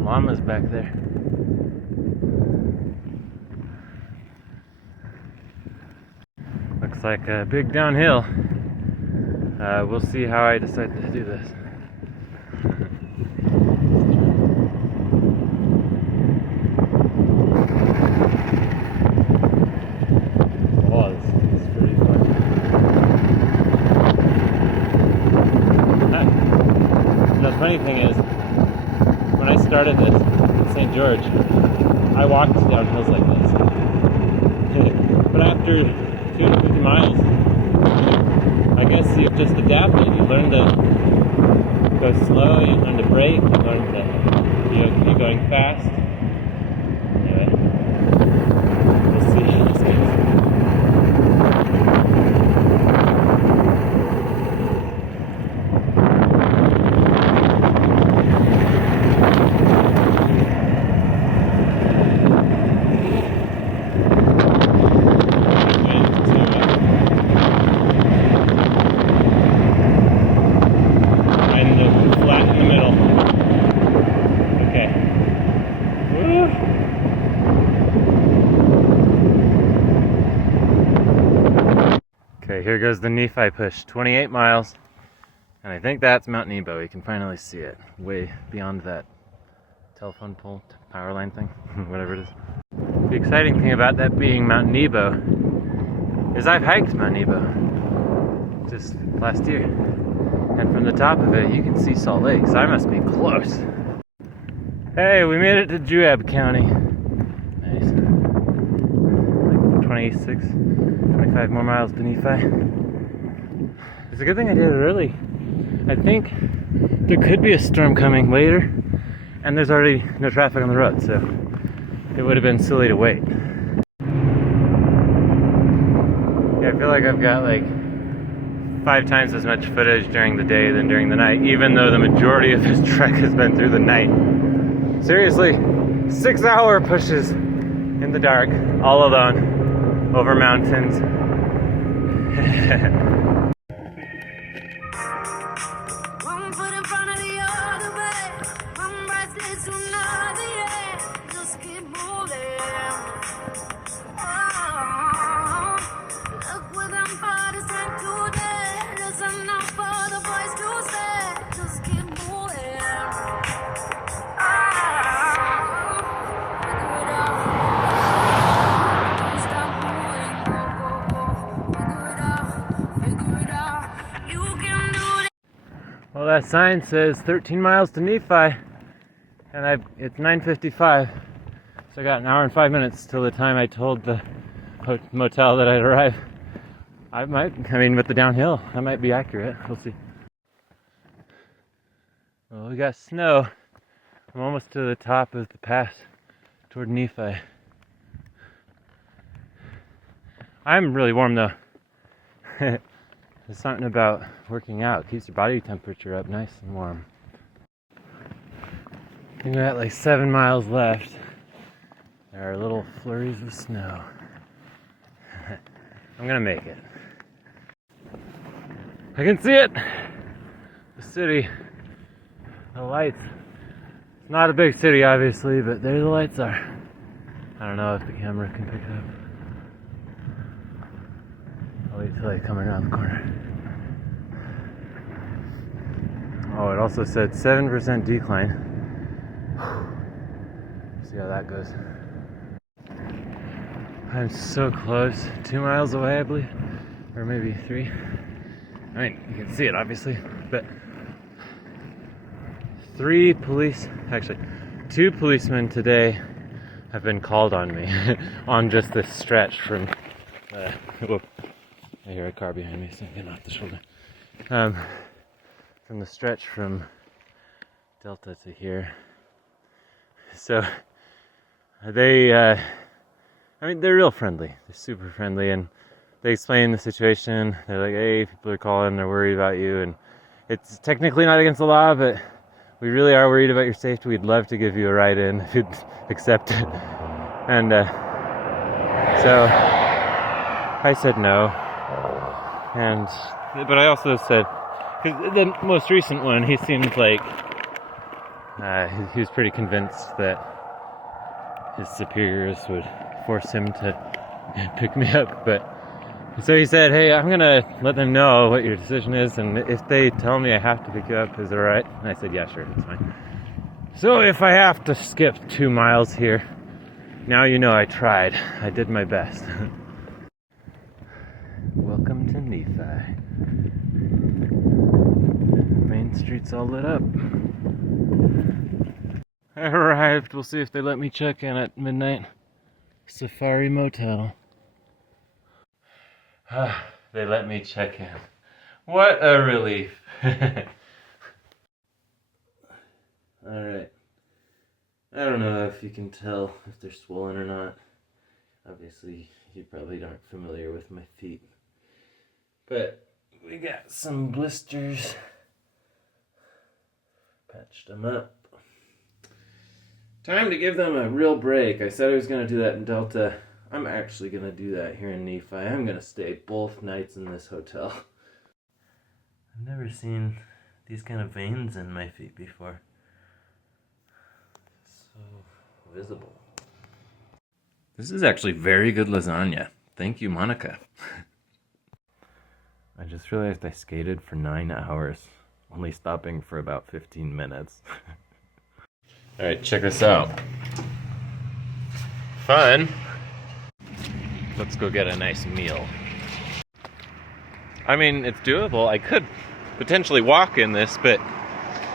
Llamas back there. Looks like a big downhill. We'll see how I decide to do this. Oh, this is pretty fun. The funny thing is, when I started this in St. George, I walked down hills like this. But after 250 miles, I guess you just adapted. You learn to go slow, you learn to brake, you learn to keep going fast. Okay, here goes the Nephi push. 28 miles. And I think that's Mount Nebo. You can finally see it. Way beyond that telephone pole, power line thing, whatever it is. The exciting thing about that being Mount Nebo is I've hiked Mount Nebo just last year. And from the top of it, you can see Salt Lake, so I must be close. Hey, we made it to Juab County. Nice. Like 25 more miles to Nephi. It's a good thing I did it early. I think there could be a storm coming later, and there's already no traffic on the road, so it would have been silly to wait. Yeah, I feel like I've got like 5 times as much footage during the day than during the night, even though the majority of this trek has been through the night. Seriously, 6-hour pushes in the dark, all alone, over mountains. Well, that sign says 13 miles to Nephi, and it's 9:55, so I got an hour and 5 minutes till the time I told the motel that I'd arrive. With the downhill, I might be accurate. We'll see. Well, we got snow. I'm almost to the top of the pass toward Nephi. I'm really warm though. There's something about working out. Keeps your body temperature up nice and warm. We got like 7 miles left. There are little flurries of snow. I'm gonna make it. I can see it! The city. The lights. It's not a big city obviously, but there the lights are. I don't know if the camera can pick it up. I'll wait till I come around the corner. Oh, it also said 7% decline. See how that goes. I'm so close. 2 miles away, I believe. Or maybe 3. I mean, you can see it obviously, but 2 policemen today have been called on me on just this stretch from whoop. I hear a car behind me, so I'm getting off the shoulder. From the stretch from Delta to here. So they're real friendly. They're super friendly, and they explain the situation. They're like, hey, people are calling, they're worried about you, and it's technically not against the law, but we really are worried about your safety. We'd love to give you a ride in if you'd accept it. And so I said no. But I also said, because the most recent one, he seemed like he was pretty convinced that his superiors would force him to pick me up. But so he said, hey, I'm gonna let them know what your decision is, and if they tell me I have to pick you up, is it alright? And I said, yeah, sure, it's fine. So if I have to skip 2 miles here, now you know I tried. I did my best. Welcome to Nephi. Main Street's all lit up. I arrived. We'll see if they let me check in at midnight. Safari Motel. They let me check in. What a relief. Alright. I don't know if you can tell if they're swollen or not. Obviously, you probably aren't familiar with my feet. But we got some blisters. Patched them up. Time to give them a real break. I said I was going to do that in Delta. I'm actually going to do that here in Nephi. I'm going to stay both nights in this hotel. I've never seen these kind of veins in my feet before. So visible. This is actually very good lasagna. Thank you, Monica. I just realized I skated for 9 hours, only stopping for about 15 minutes. Alright, check this out. Fun. Let's go get a nice meal. I mean, it's doable. I could potentially walk in this, but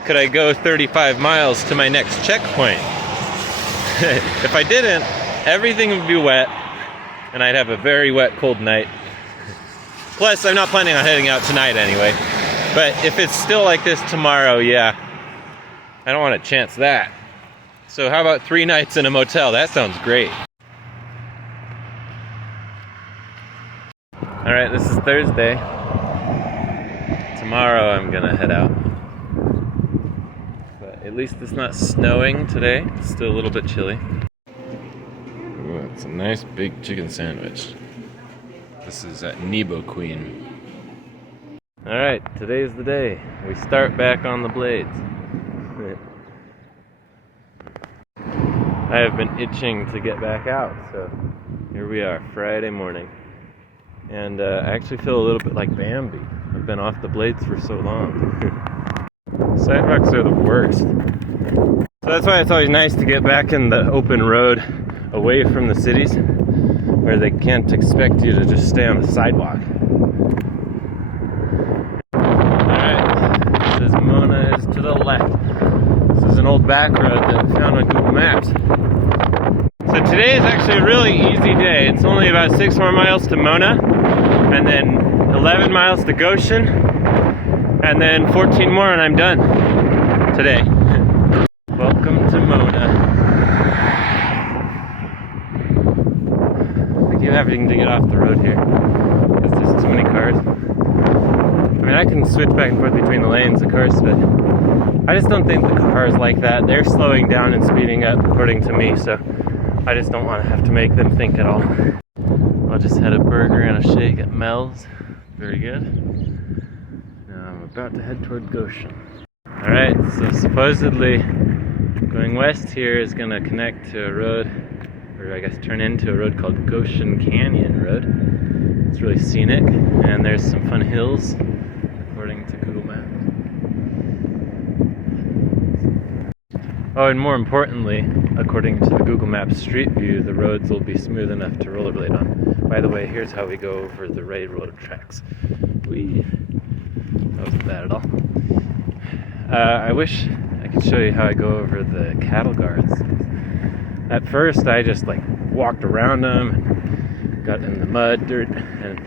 could I go 35 miles to my next checkpoint? If I didn't, everything would be wet, and I'd have a very wet, cold night. Plus, I'm not planning on heading out tonight anyway. But if it's still like this tomorrow, yeah, I don't want to chance that. So how about 3 nights in a motel? That sounds great. Alright, this is Thursday. Tomorrow I'm gonna head out. But at least it's not snowing today. It's still a little bit chilly. Ooh, it's a nice big chicken sandwich. This is at Nebo Queen. Alright, today's the day. We start back on the blades. I have been itching to get back out, so here we are, Friday morning. And I actually feel a little bit like Bambi. I've been off the blades for so long. Sidewalks are the worst. So that's why it's always nice to get back in the open road away from the cities, where they can't expect you to just stay on the sidewalk. Alright, this is Mona is to the left. This is an old back road that I found on Google Maps. So today is actually a really easy day. It's only about 6 more miles to Mona, and then 11 miles to Goshen, and then 14 more and I'm done today. Welcome to Mona. I keep having to get off the road here because there's too many cars. I mean, I can switch back and forth between the lanes, of course, but I just don't think the cars like that. They're slowing down and speeding up, according to me, so I just don't want to have to make them think at all. I just had a burger and a shake at Mel's. Very good. Now I'm about to head toward Goshen. Alright, so supposedly going west here is going to connect to a road, or I guess turn into a road called Goshen Canyon Road. It's really scenic, and there's some fun hills, according to Google Maps. Oh, and more importantly, according to the Google Maps Street View, the roads will be smooth enough to rollerblade on. By the way, here's how we go over the railroad tracks. Whee! That wasn't bad at all. I wish I could show you how I go over the cattle guards. At first, I just walked around them, got in the mud, dirt, and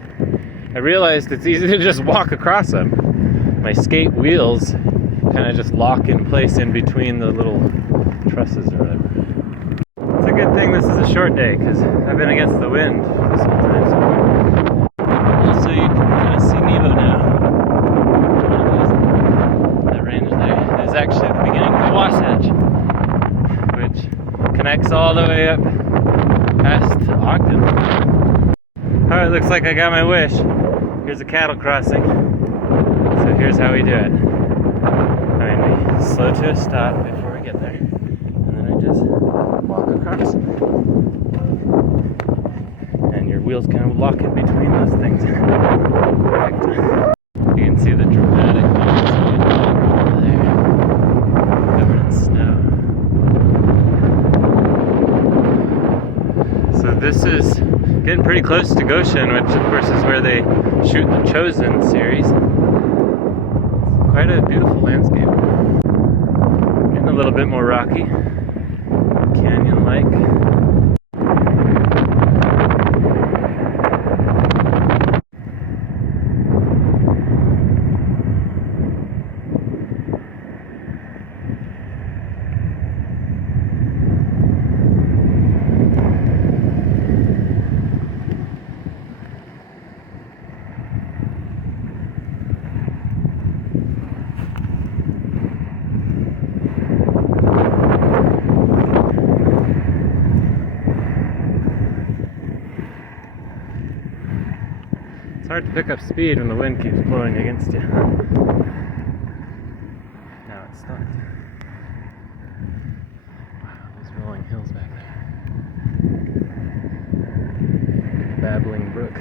I realized it's easy to just walk across them. My skate wheels kind of just lock in place in between the little trusses or whatever. It's a good thing this is a short day, because I've been against the wind this whole time. Also, you can kind of see Nebo now. That range there is actually the beginning of the Wasatch, which connects all the way up past Ogden. Alright, looks like I got my wish. Here's a cattle crossing. So here's how we do it. I mean, we slow to a stop before we get there, and then I just walk across. And your wheels kind of lock in between those things. Perfect. You can see the dramatic landscape over there, covered in snow. So this is getting pretty close to Goshen, which of course is where they shoot the Chosen series. Quite a beautiful landscape. Getting a little bit more rocky, canyon-like. It's hard to pick up speed when the wind keeps blowing against you. Now it stopped. Wow, those rolling hills back there. Babbling brook.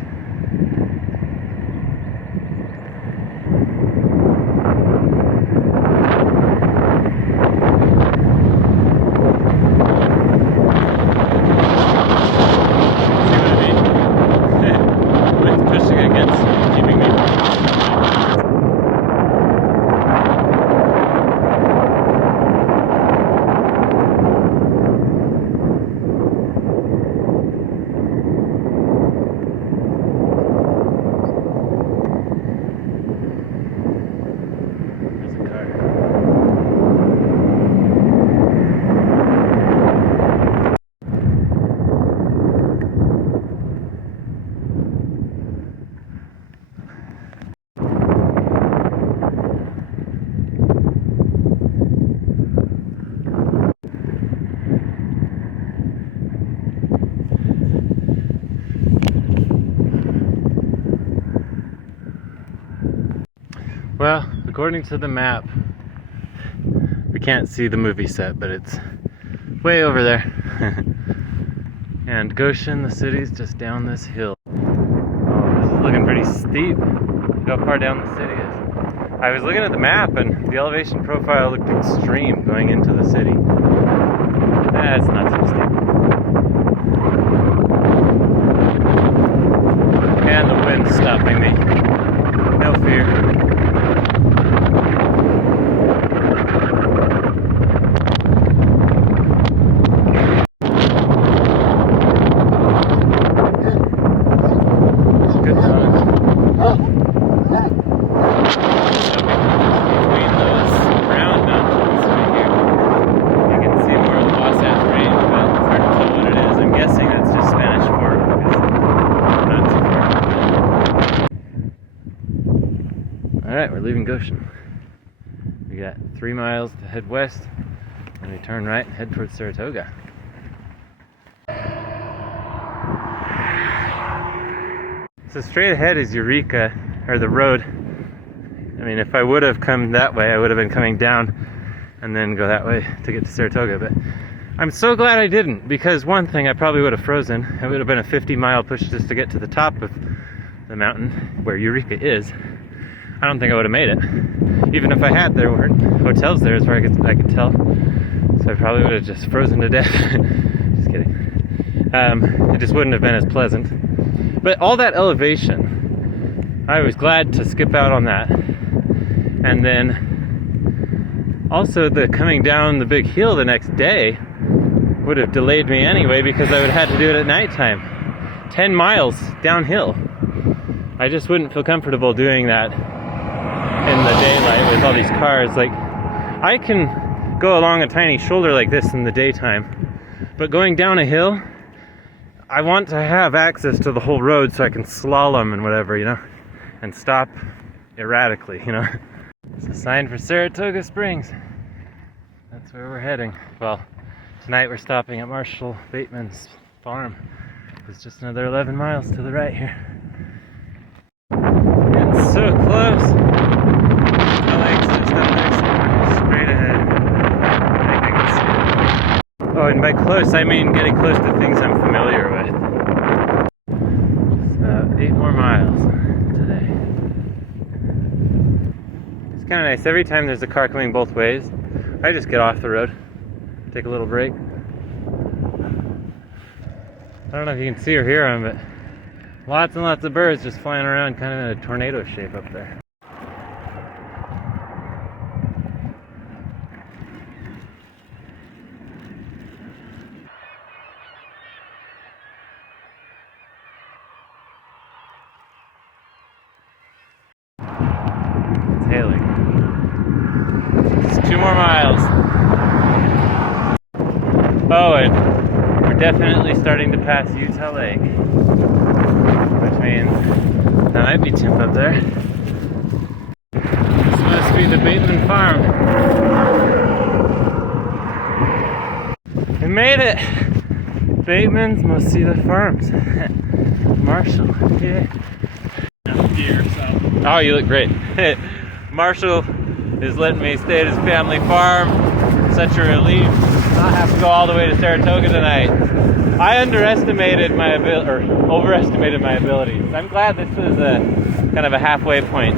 Well, according to the map, we can't see the movie set, but it's way over there. And Goshen, the city's just down this hill. Oh, this is looking pretty steep. Look how far down the city is. I was looking at the map and the elevation profile looked extreme going into the city. It's not so steep. And the wind's stopping me. No fear. Good times. Between those round mountains right here, you can see more of the Wasatch Range, but it's hard to tell what it is. I'm guessing that's just Spanish Fork because I'm not too far. Alright, we're leaving Goshen. We got 3 miles to head west, and we turn right and head towards Saratoga. So straight ahead is Eureka, or the road. I mean, if I would have come that way, I would have been coming down and then go that way to get to Saratoga, but I'm so glad I didn't, because one thing, I probably would have frozen. It would have been a 50-mile push just to get to the top of the mountain where Eureka is. I don't think I would have made it. Even if I had, there weren't hotels there as far as I could tell. So I probably would have just frozen to death. Just kidding. It just wouldn't have been as pleasant. But all that elevation, I was glad to skip out on that. And then also the coming down the big hill the next day would have delayed me anyway because I would have had to do it at nighttime. 10 miles downhill. I just wouldn't feel comfortable doing that in the daylight with all these cars. Like, I can go along a tiny shoulder like this in the daytime, but going down a hill, I want to have access to the whole road so I can slalom and whatever, you know, and stop erratically, you know. It's a sign for Saratoga Springs. That's where we're heading. Well, tonight we're stopping at Marshall Bateman's farm. It's just another 11 miles to the right here. And so close. My legs just up there somewhere, straight ahead. I think I can see it. Oh, and by close, I mean getting close to things I'm familiar with. It's about 8 more miles today. It's kind of nice. Every time there's a car coming both ways, I just get off the road, take a little break. I don't know if you can see or hear them, but lots and lots of birds just flying around kind of in a tornado shape up there. It's hailing. It's 2 more miles. Oh, and we're definitely starting to pass Utah Lake, which means that might be Timp up there. This must be the Bateman farm. We made it! Bateman's Mosita Farms. Marshall, yeah. Oh, you look great. Marshall is letting me stay at his family farm. Such a relief. Not have to go all the way to Saratoga tonight. I underestimated my ability, or overestimated my abilities. I'm glad this is a kind of a halfway point.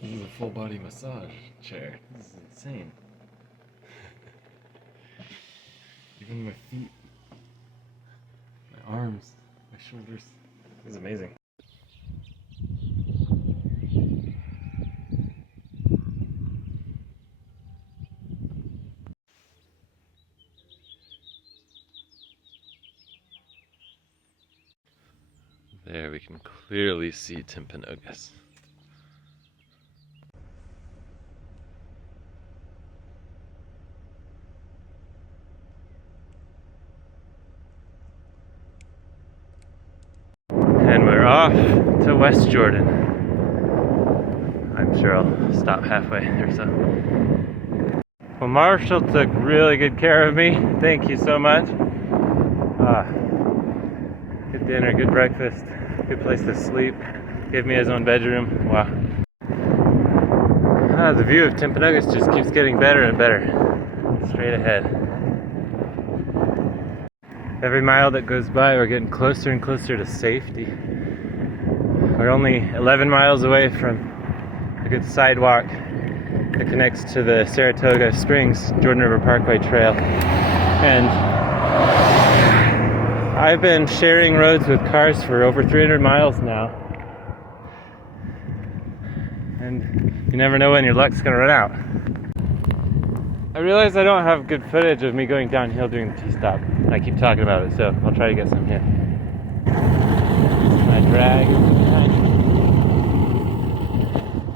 This is a full body massage chair. This is insane. Even my feet, my arms, my shoulders. This is amazing. There we can clearly see Timpanogos. And we're off to West Jordan. I'm sure I'll stop halfway or so. Well, Marshall took really good care of me. Thank you so much. Good dinner, good breakfast, good place to sleep. Gave me his own bedroom. Wow. The view of Timpanogos just keeps getting better and better. Straight ahead. Every mile that goes by, we're getting closer and closer to safety. We're only 11 miles away from a good sidewalk that connects to the Saratoga Springs Jordan River Parkway Trail. And I've been sharing roads with cars for over 300 miles now. And you never know when your luck's gonna run out. I realize I don't have good footage of me going downhill during the T-stop. I keep talking about it, so I'll try to get some here. My drag is behind.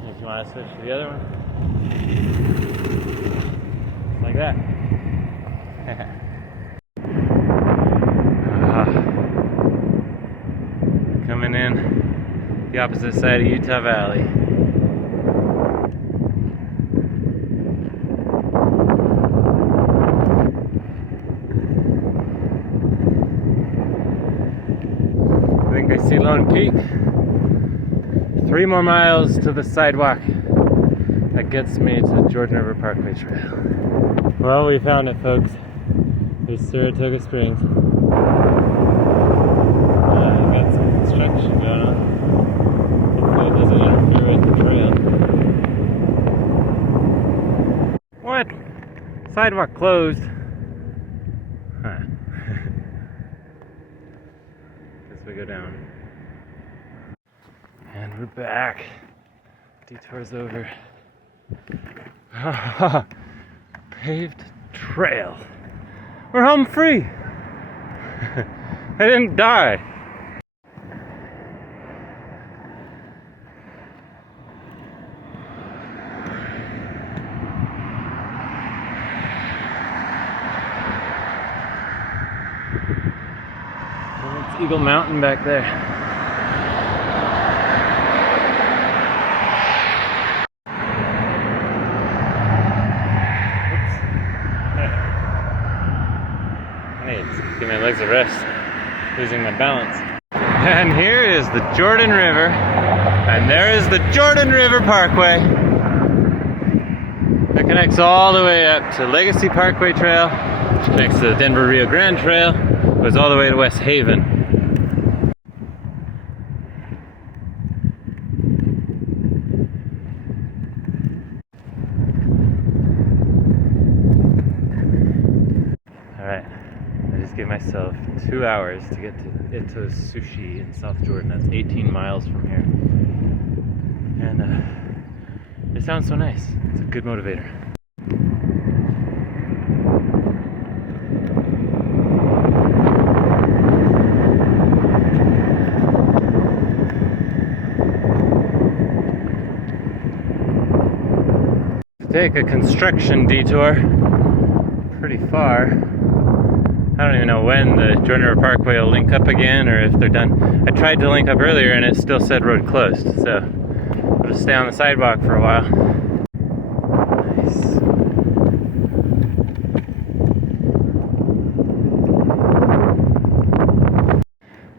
If you want to switch to the other one. Like that. Coming in the opposite side of Utah Valley. I think I see Lone Peak. 3 more miles to the sidewalk that gets me to Jordan River Parkway Trail. Well, we found it, folks. There's Saratoga Springs. Got some construction going on. Hopefully it doesn't interfere with the trail. What? Sidewalk closed. Huh. Guess we go down. And we're back. Detour's over. Paved trail. We're home free. I didn't die. Well, it's Eagle Mountain back there. Give my legs a rest, losing my balance. And here is the Jordan River, and there is the Jordan River Parkway that connects all the way up to Legacy Parkway Trail, which connects to the Denver Rio Grande Trail, goes all the way to West Haven. Give myself 2 hours to get to Ito's Sushi in South Jordan. That's 18 miles from here. And it sounds so nice. It's a good motivator. Take a construction detour pretty far. I don't even know when the Jordan River Parkway will link up again, or if they're done. I tried to link up earlier and it still said road closed, so I'll just stay on the sidewalk for a while. Nice.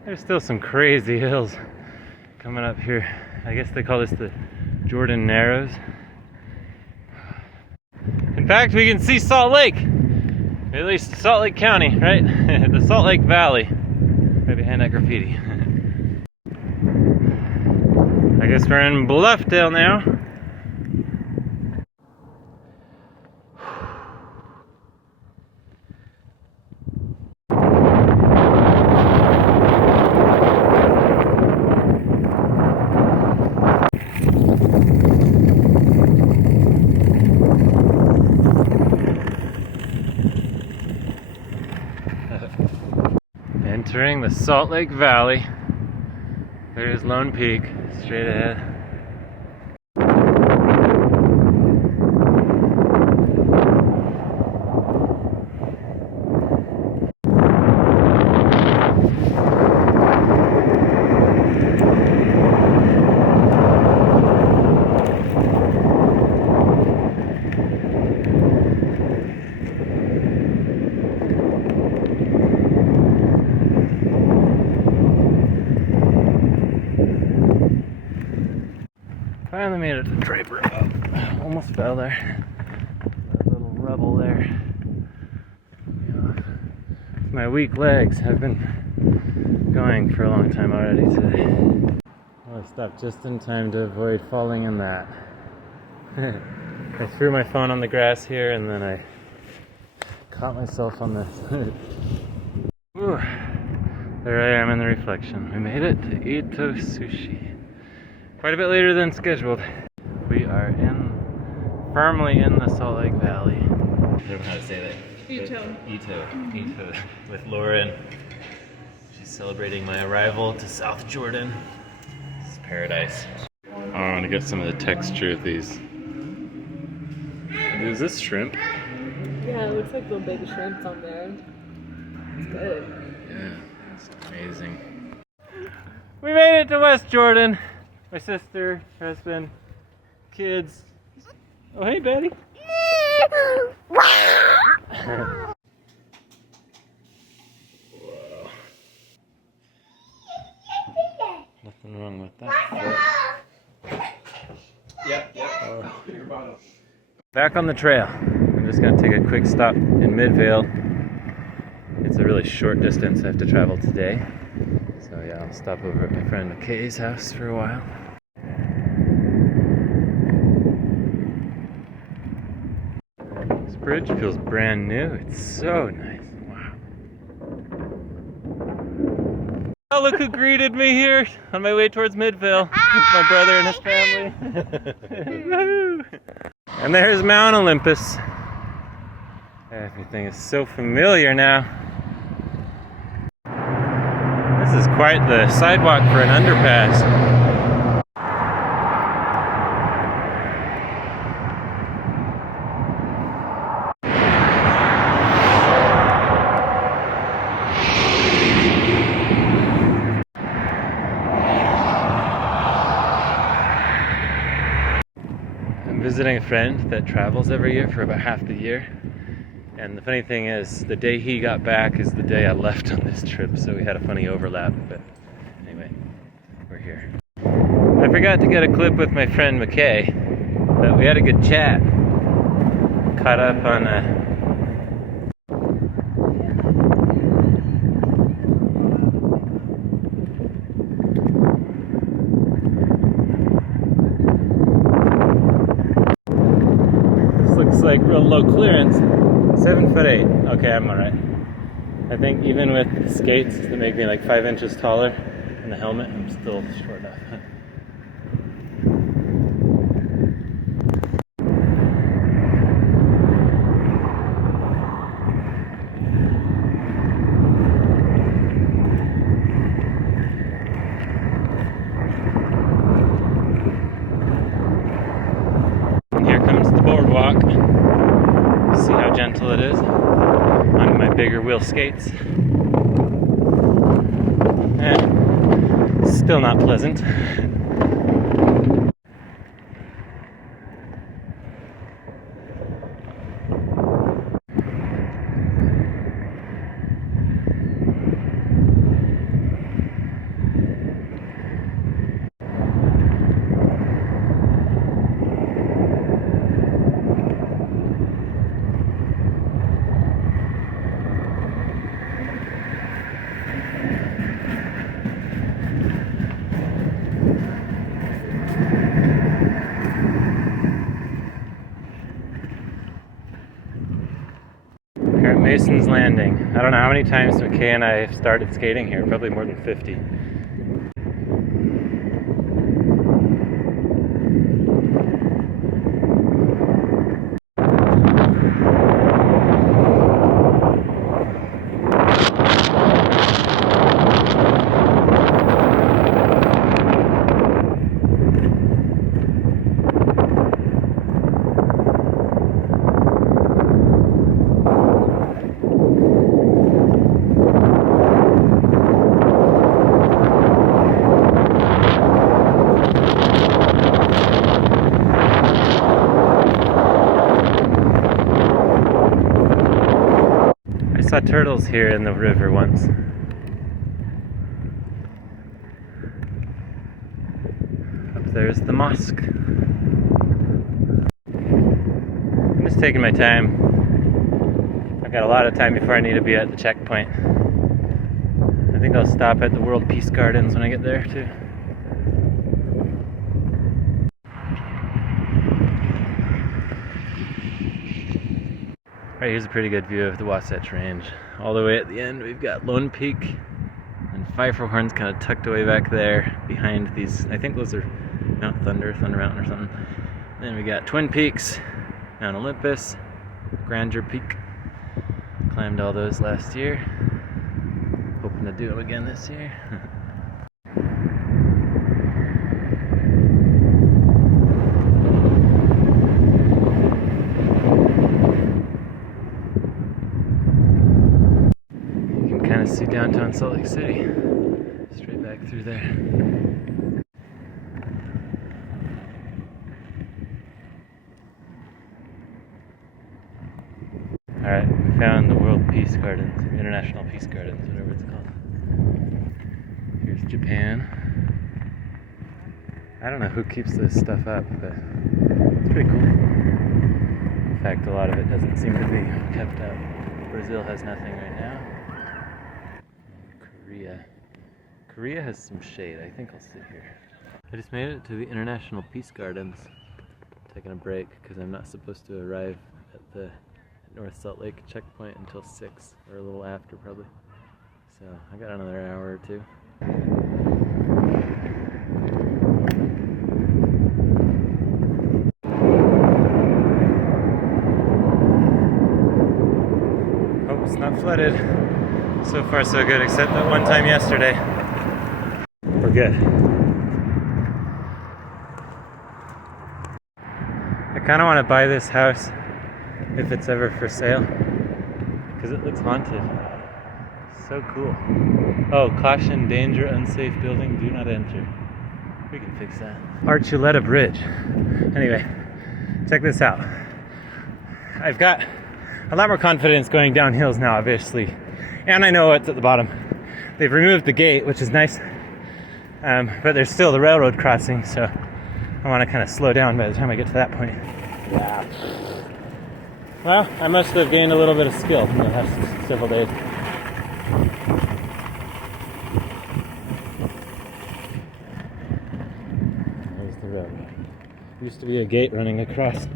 There's still some crazy hills coming up here. I guess they call this the Jordan Narrows. In fact, we can see Salt Lake. At least Salt Lake County, right? The Salt Lake Valley. Right behind that graffiti. I guess we're in Bluffdale now. Entering the Salt Lake Valley. There's Lone Peak, straight ahead. Finally made it to Draper. Oh, almost fell there. That little rubble there. Yeah. My weak legs have been going for a long time already today. Well, I stopped just in time to avoid falling in that. I threw my phone on the grass here and then I caught myself on this. Whew. There I am in the reflection. We made it to Ito Sushi. Quite a bit later than scheduled. We are firmly in the Salt Lake Valley. I don't know how to say that. Ito. With Lauren. She's celebrating my arrival to South Jordan. This is paradise. I want to get some of the texture of these. Is this shrimp? Yeah, it looks like the big shrimps on there. It's good. Yeah, it's amazing. We made it to West Jordan. My sister, husband, kids. Oh, hey, Betty. Whoa. Nothing wrong with that. Yep. Oh. Back on the trail. I'm just going to take a quick stop in Midvale. It's a really short distance I have to travel today. So yeah, I'll stop over at my friend McKay's house for a while. This bridge feels brand new. It's so nice. Wow. Oh, look who greeted me here on my way towards Midvale with my brother and his family. And there's Mount Olympus. Everything is so familiar now. This is quite the sidewalk for an underpass. I'm visiting a friend that travels every year for about half the year. And the funny thing is, the day he got back is the day I left on this trip, so we had a funny overlap, but anyway, we're here. I forgot to get a clip with my friend McKay, but we had a good chat. Caught up on This looks like real low clearance. 7'8". Okay, I'm alright. I think even with the skates that make me like 5 inches taller and the helmet, I'm still short enough. And here comes the boardwalk. See how gentle it is on my bigger wheel skates. Still not pleasant. Here at Mason's Landing. I don't know how many times McKay and I have started skating here, probably more than 50. I saw turtles here in the river once. Up there's the mosque. I'm just taking my time. I've got a lot of time before I need to be at the checkpoint. I think I'll stop at the World Peace Gardens when I get there too. Alright, here's a pretty good view of the Wasatch Range. All the way at the end we've got Lone Peak and Pfeiffer Horn's kind of tucked away back there behind these, I think those are Mount Thunder Mountain or something. Then we got Twin Peaks, Mount Olympus, Grandeur Peak. Climbed all those last year. Hoping to do them again this year. You can kind of see downtown Salt Lake City. Straight back through there. Alright, we found the World Peace Gardens, International Peace Gardens, whatever it's called. Here's Japan. I don't know who keeps this stuff up, but it's pretty cool. In fact, a lot of it doesn't seem to be kept up. Brazil has nothing right now. Korea has some shade. I think I'll sit here. I just made it to the International Peace Gardens. Taking a break because I'm not supposed to arrive at the North Salt Lake checkpoint until 6, or a little after probably. So I got another hour or two. Hope it's not flooded. So far so good, except that one time yesterday. We're good. I kind of want to buy this house if it's ever for sale, because it looks haunted. So cool. Oh, caution, danger, unsafe building, do not enter. We can fix that. Archuleta Bridge. Anyway, check this out. I've got a lot more confidence going down hills now, obviously, and I know what's at the bottom. They've removed the gate, which is nice, but there's still the railroad crossing, so I want to kind of slow down by the time I get to that point. Yeah. Well, I must have gained a little bit of skill in the last several days. There's the railroad. There used to be a gate running across.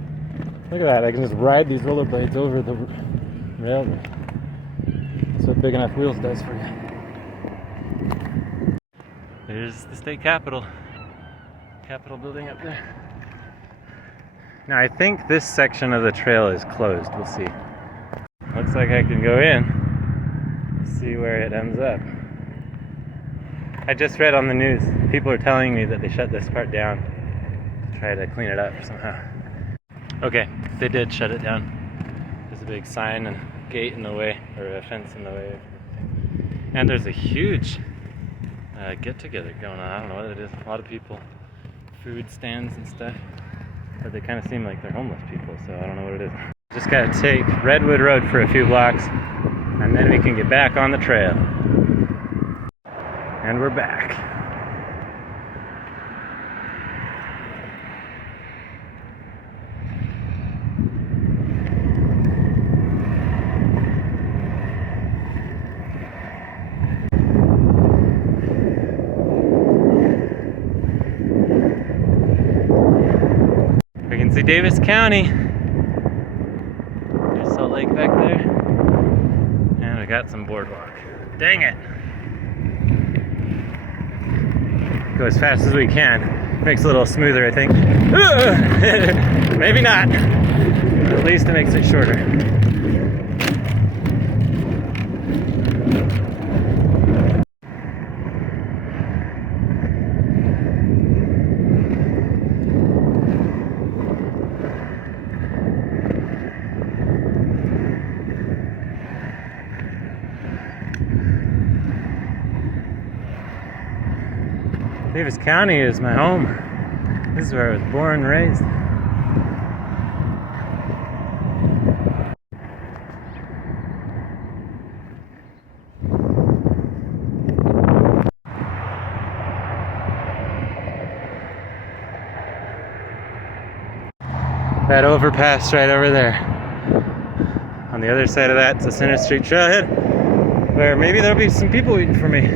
Look at that, I can just ride these rollerblades over the railroad. That's what big enough wheels does for you. There's the state capitol. Capitol building up there. Now I think this section of the trail is closed. We'll see. Looks like I can go in, see where it ends up. I just read on the news, people are telling me that they shut this part down to try to clean it up somehow. Okay, they did shut it down. There's a big sign and a gate in the way, or a fence in the way. And there's a huge get-together going on. I don't know what it is. A lot of people, food stands and stuff. But they kind of seem like they're homeless people, so I don't know what it is. Just gotta take Redwood Road for a few blocks, and then we can get back on the trail. And we're back. We can see Davis County. There's Salt Lake back there. And we got some boardwalk. Dang it! Go as fast as we can. Makes it a little smoother, I think. Maybe not. But at least it makes it shorter. Davis County is my home. This is where I was born and raised. that overpass right over there. On the other side of that, it's a Center Street trailhead, where maybe there'll be some people waiting for me.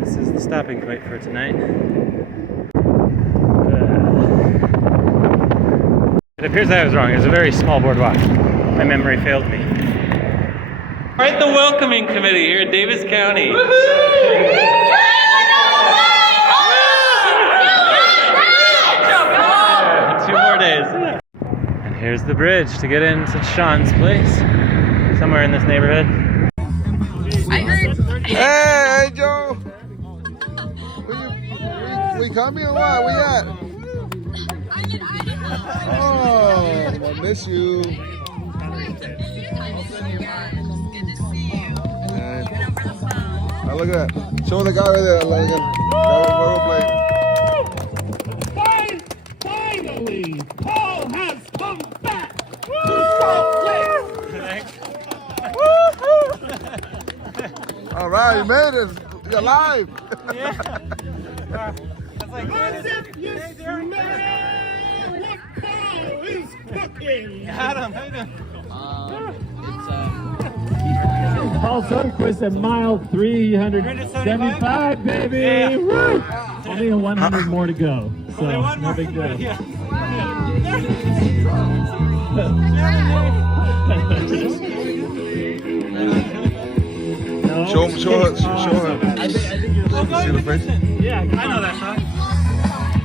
This is the stopping point for tonight. It appears I was wrong. It's a very small boardwalk. My memory failed me. All right, the welcoming committee here in Davis County. 2 more days. And here's the bridge to get into Sean's place. Somewhere in this neighborhood. Hey, Joe! We coming or what? We at? I'm in Idaho. Oh, I miss you. Good to see you. And, Even over the phone. look at that. Show the guy right there. Like, rollerblade. Finally, Paul has come back. All right, you made it. You're alive. As if you smell what Paul is cooking. Adam, how you doing? Paul Sundquist at mile 375, baby. Yeah. Woo! Only 100 more to go. So, no big deal. No? Show him. I think you're See the face? Yeah, I know that song.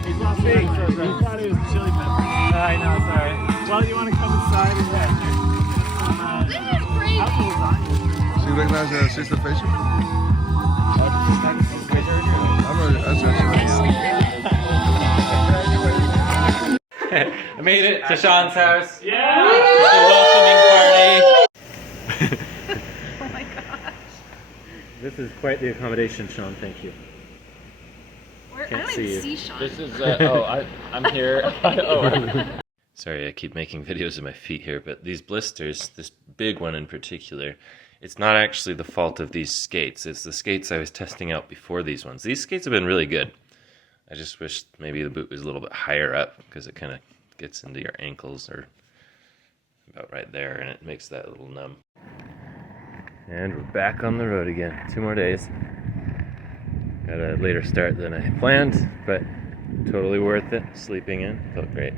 He's lost big. He thought it was chili pepper. I know, sorry. Well, you want to come inside and get some apples on you. So you recognize your sister face? I made it to Sean's house. Yeah! It's a welcoming party. Oh my gosh. This is quite the accommodation, Sean. Thank you. I Can't don't see you. even see Sean. This is, I'm here. Sorry, I keep making videos of my feet here, but these blisters, this big one in particular, it's not actually the fault of these skates. It's the skates I was testing out before these ones. These skates have been really good. I just wish maybe the boot was a little bit higher up because it kind of gets into your ankles or about right there, and it makes that a little numb. And we're back on the road again. 2 more days. Got a later start than I planned, but totally worth it. Sleeping in, felt great.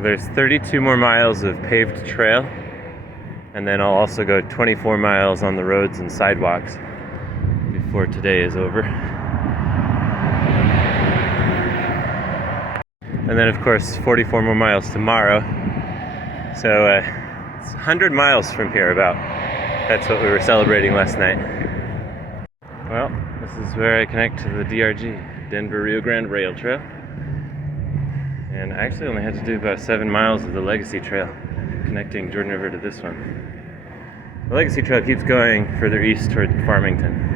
There's 32 more miles of paved trail, and then I'll also go 24 miles on the roads and sidewalks before today is over. And then, of course, 44 more miles tomorrow. So it's 100 miles from here about. That's what we were celebrating last night. Well, this is where I connect to the DRG, Denver Rio Grande Rail Trail. And I actually only had to do about 7 miles of the Legacy Trail, connecting Jordan River to this one. The Legacy Trail keeps going further east toward Farmington.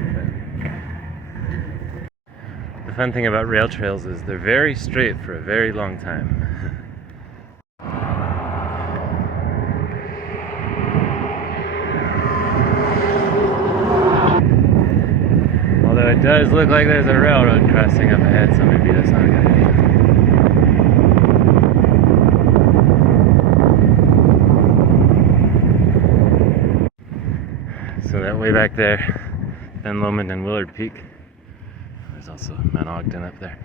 The fun thing about rail trails is they're very straight for a very long time. Although it does look like there's a railroad crossing up ahead, so maybe that's not a good idea. So that way back there, Ben Lomond and Willard Peak. There's also Mount Ogden up there.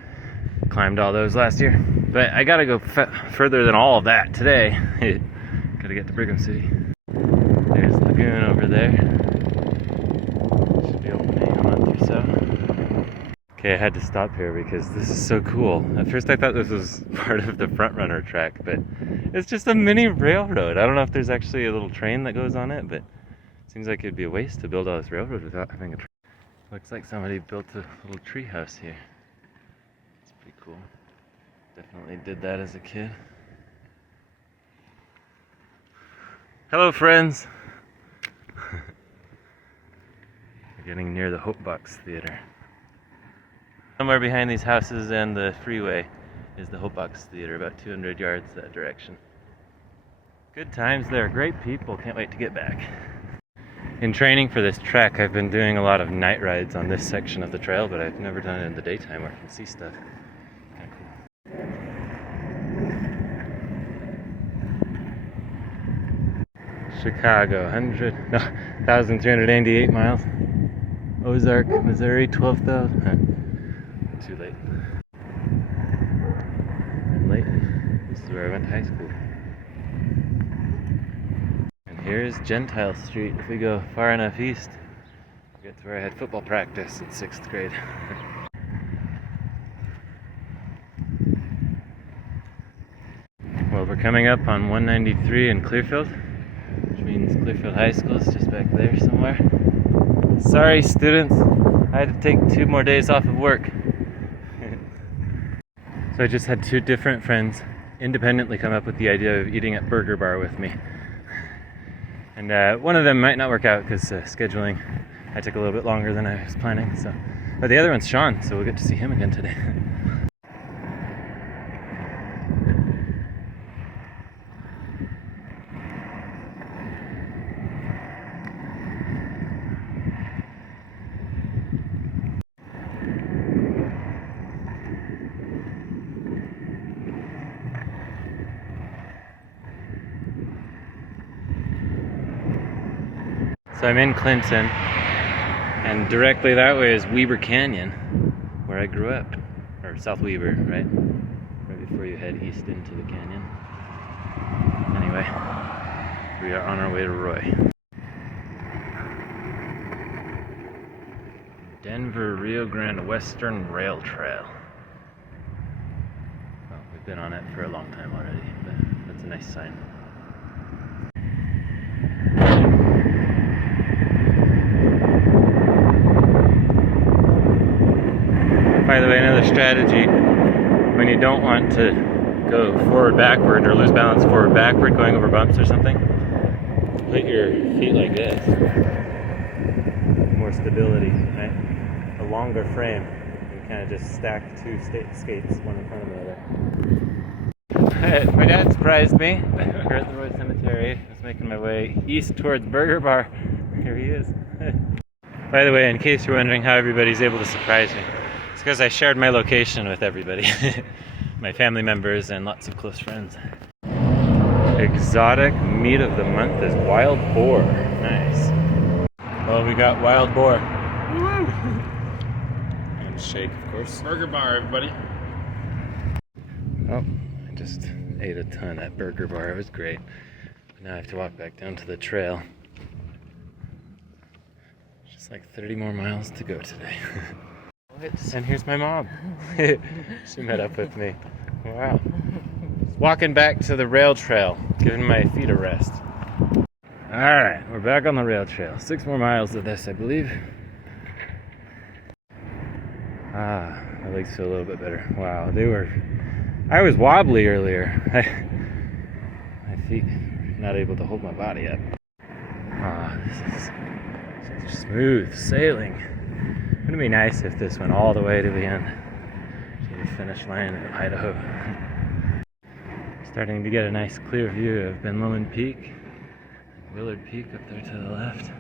Climbed all those last year. But I gotta go further than all of that today. Gotta get to Brigham City. There's Lagoon over there. Should be opening in a month or so. Okay, I had to stop here because this is so cool. At first I thought this was part of the front runner track, but it's just a mini railroad. I don't know if there's actually a little train that goes on it, but it seems like it'd be a waste to build all this railroad without having a train. Looks like somebody built a little tree house here. It's pretty cool. Definitely did that as a kid. Hello, friends. We're getting near the Hope Box Theater. Somewhere behind these houses and the freeway is the Hope Box Theater, about 200 yards that direction. Good times there, great people, can't wait to get back. In training for this trek, I've been doing a lot of night rides on this section of the trail, but I've never done it in the daytime where I can see stuff. Kind of cool. Chicago, 1,398 miles. Ozark, Missouri, 12,000. Too late. I'm late. This is where I went to high school. And here's Gentile Street. If we go far enough east, we get to where I had football practice in 6th grade. Well, we're coming up on 193 in Clearfield, which means Clearfield High School is just back there somewhere. Sorry, students, I had to take 2 more days off of work. So I just had 2 different friends independently come up with the idea of eating at Burger Bar with me. And one of them might not work out because scheduling I took a little bit longer than I was planning. So, but the other one's Sean, so we'll get to see him again today. So I'm in Clinton, and directly that way is Weber Canyon, where I grew up, or South Weber, right? Right before you head east into the canyon. Anyway, we are on our way to Roy. Denver Rio Grande Western Rail Trail. Well, we've been on it for a long time already, but that's a nice sign. By the way, another strategy, when you don't want to go forward-backward or lose balance forward-backward going over bumps or something, put your feet like this. More stability, right? A longer frame. You kind of just stack 2 skates, one in front of the other. My dad surprised me. We're at the Roy Cemetery. I was making my way east towards Burger Bar. Here he is. By the way, in case you're wondering how everybody's able to surprise me, it's because I shared my location with everybody. My family members and lots of close friends. Exotic meat of the month is wild boar. Nice. Well, we got wild boar. Woo! And shake, of course. Burger Bar, everybody. Oh, I just ate a ton at Burger Bar. It was great. But now I have to walk back down to the trail. Just like 30 more miles to go today. And here's my mom. She met up with me. Wow. Walking back to the rail trail, giving my feet a rest. Alright, we're back on the rail trail. 6 more miles of this, I believe. Ah, my legs feel a little bit better. Wow, I was wobbly earlier. My feet were not able to hold my body up. Ah, this is such smooth sailing. Wouldn't it be nice if this went all the way to the end, to the finish line of Idaho. Starting to get a nice clear view of Ben Lomond Peak, Willard Peak up there to the left.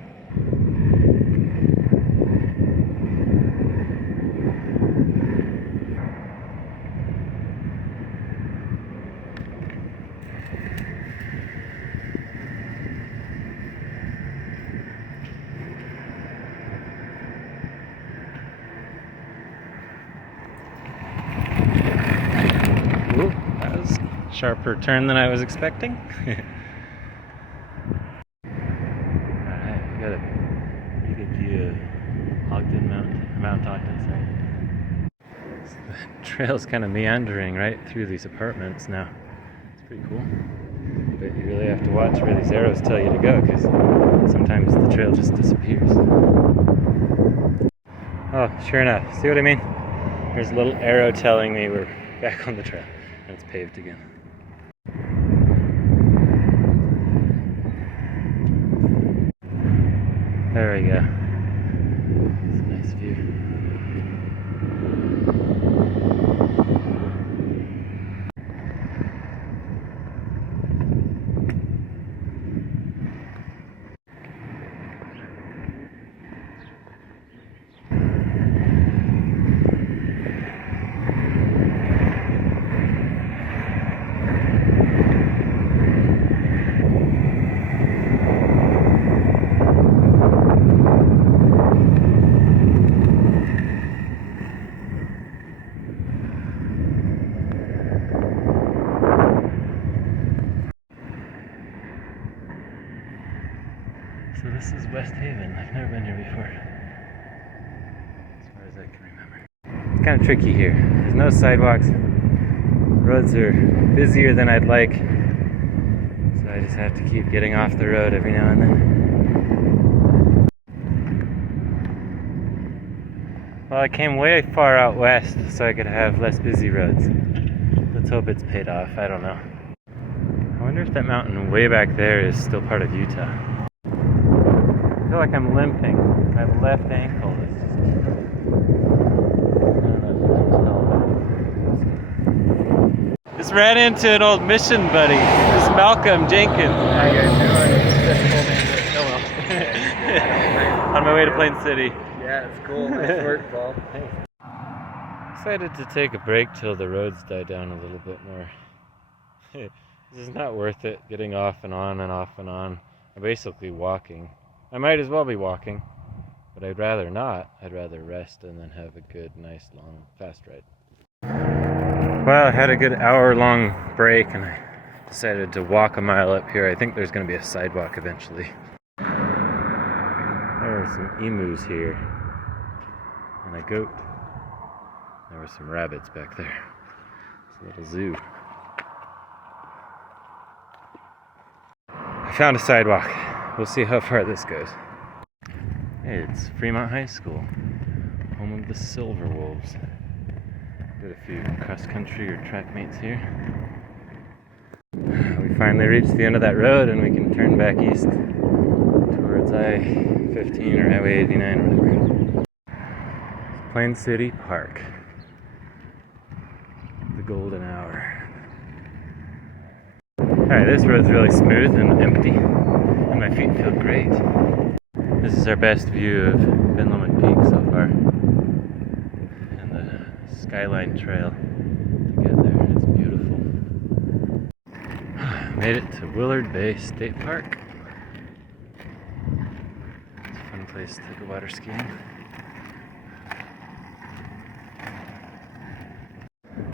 Ooh, that was a sharper turn than I was expecting. Alright, we got a pretty good view of Mount Ogden, sorry. So the trail's kind of meandering right through these apartments now. It's pretty cool. But you really have to watch where these arrows tell you to go, because sometimes the trail just disappears. Oh, sure enough. See what I mean? There's a little arrow telling me we're back on the trail. And it's paved again. There we go. It's a nice view. So this is West Haven. I've never been here before, as far as I can remember. It's kind of tricky here. There's no sidewalks. Roads are busier than I'd like, so I just have to keep getting off the road every now and then. Well, I came way far out west so I could have less busy roads. Let's hope it's paid off. I don't know. I wonder if that mountain way back there is still part of Utah. I feel like I'm limping. My left ankle is just... I don't know if you can tell. Just ran into an old mission buddy. This is Malcolm Jenkins. How you guys doing? On my way to Plain City. Yeah, it's cool. Nice work, Paul. Decided to take a break till the roads die down a little bit more. This is not worth it, getting off and on and off and on. I'm basically walking. I might as well be walking, but I'd rather not. I'd rather rest and then have a good, nice, long, fast ride. Well, I had a good hour-long break and I decided to walk a mile up here. I think there's going to be a sidewalk eventually. There are some emus here and a goat. There were some rabbits back there. It's a little zoo. I found a sidewalk. We'll see how far this goes. Hey, it's Fremont High School, home of the Silver Wolves. Did a few cross-country or track meets here. We finally reached the end of that road and we can turn back east towards I-15 or Highway 89 or whatever. Plain City Park. The golden hour. Alright, this road's really smooth and empty, and my feet feel great. This is our best view of Ben Lomond Peak so far, and the Skyline Trail to get there. It's beautiful. Made it to Willard Bay State Park. It's a fun place to go water skiing.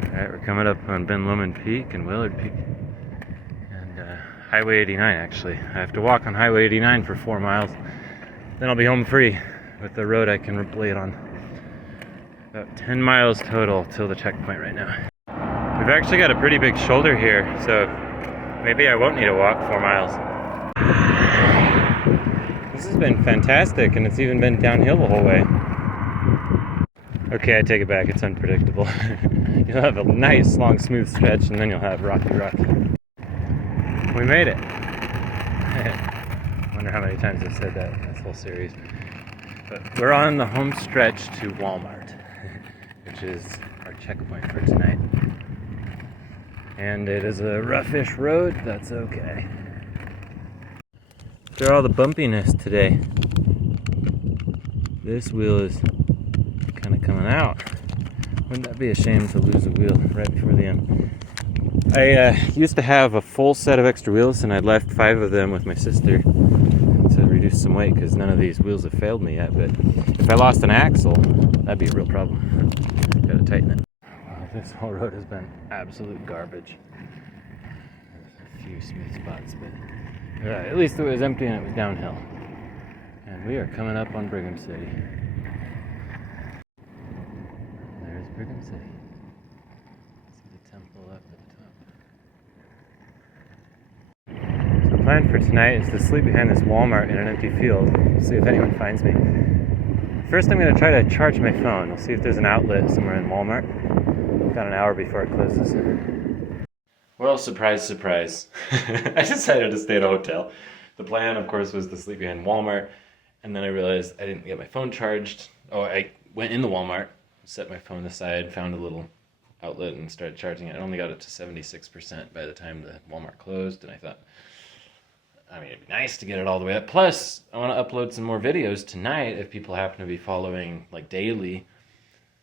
Alright, we're coming up on Ben Lomond Peak and Willard Peak. Highway 89 actually. I have to walk on Highway 89 for 4 miles. Then I'll be home free with the road I can blade on. About 10 miles total till the checkpoint right now. We've actually got a pretty big shoulder here, so maybe I won't need to walk 4 miles. This has been fantastic, and it's even been downhill the whole way. Okay, I take it back, it's unpredictable. You'll have a nice long smooth stretch and then you'll have rocky. We made it. Wonder how many times I've said that in this whole series. But we're on the home stretch to Walmart, which is our checkpoint for tonight. And it is a roughish road, that's okay. After all the bumpiness today, this wheel is kind of coming out. Wouldn't that be a shame to lose a wheel right before the end? I used to have a full set of extra wheels, and I left 5 of them with my sister to reduce some weight because none of these wheels have failed me yet. But if I lost an axle, that'd be a real problem. Gotta tighten it. Well, this whole road has been absolute garbage. There's a few smooth spots, but at least it was empty and it was downhill. And we are coming up on Brigham City. There's Brigham City. See the temple up at the top. So the plan for tonight is to sleep behind this Walmart in an empty field. See if anyone finds me. First I'm going to try to charge my phone. I'll see if there's an outlet somewhere in Walmart. Got an hour before it closes. Well, surprise, surprise. I decided to stay at a hotel. The plan, of course, was to sleep behind Walmart. And then I realized I didn't get my phone charged. Oh, I went in the Walmart, set my phone aside, found a little outlet and started charging it. I only got it to 76% by the time the Walmart closed. And I thought, I mean, it'd be nice to get it all the way up. Plus, I want to upload some more videos tonight if people happen to be following, like, daily.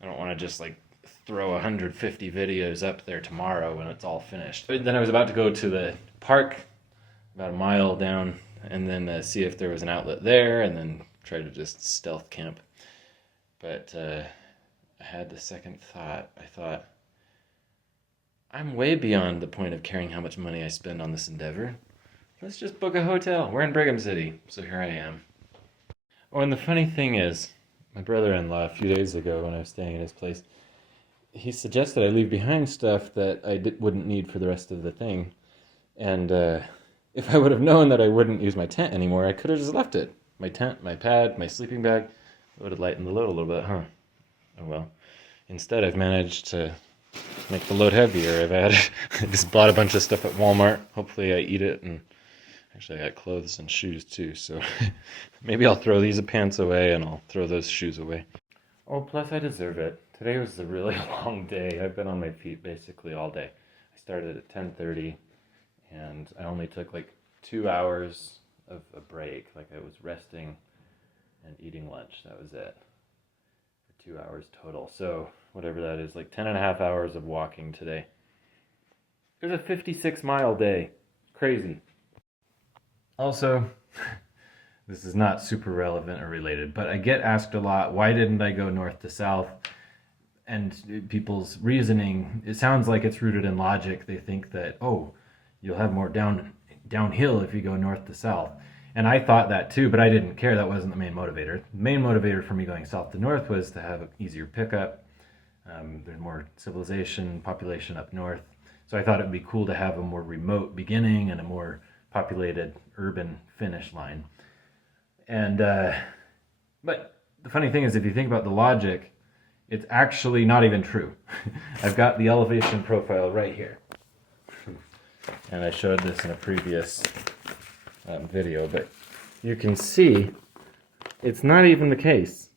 I don't want to just, like, throw 150 videos up there tomorrow when it's all finished. But then I was about to go to the park, about a mile down, and then see if there was an outlet there, and then try to just stealth camp. But I had the second thought. I thought, I'm way beyond the point of caring how much money I spend on this endeavor. let's just book a hotel. We're in Brigham City, so here I am. Oh, and the funny thing is, my brother-in-law a few days ago when I was staying at his place, he suggested I leave behind stuff that I wouldn't need for the rest of the thing. And if I would have known that I wouldn't use my tent anymore, I could have just left it. My tent, my pad, my sleeping bag. It would have lightened the load a little bit, huh? Oh well. Instead, I've managed to make the load heavier. I just bought a bunch of stuff at Walmart. Hopefully I eat it, and actually I got clothes and shoes too, so maybe I'll throw these pants away and I'll throw those shoes away. Oh, plus I deserve it. Today was a really long day. I've been on my feet basically all day. I started at 10:30 and I only took like 2 hours of a break. Like I was resting and eating lunch. That was it. For 2 hours total. So whatever that is, like 10 and a half hours of walking today. It was a 56-mile day. Crazy. Also, this is not super relevant or related, but I get asked a lot, why didn't I go north to south? And people's reasoning, it sounds like it's rooted in logic. They think that, oh, you'll have more downhill if you go north to south. And I thought that too, but I didn't care. That wasn't the main motivator. The main motivator for me going south to north was to have an easier pickup. There's more civilization, population up north. So I thought it'd be cool to have a more remote beginning and a more populated urban finish line. And but the funny thing is, if you think about the logic, it's actually not even true. I've got the elevation profile right here. And I showed this in a previous video, but you can see it's not even the case.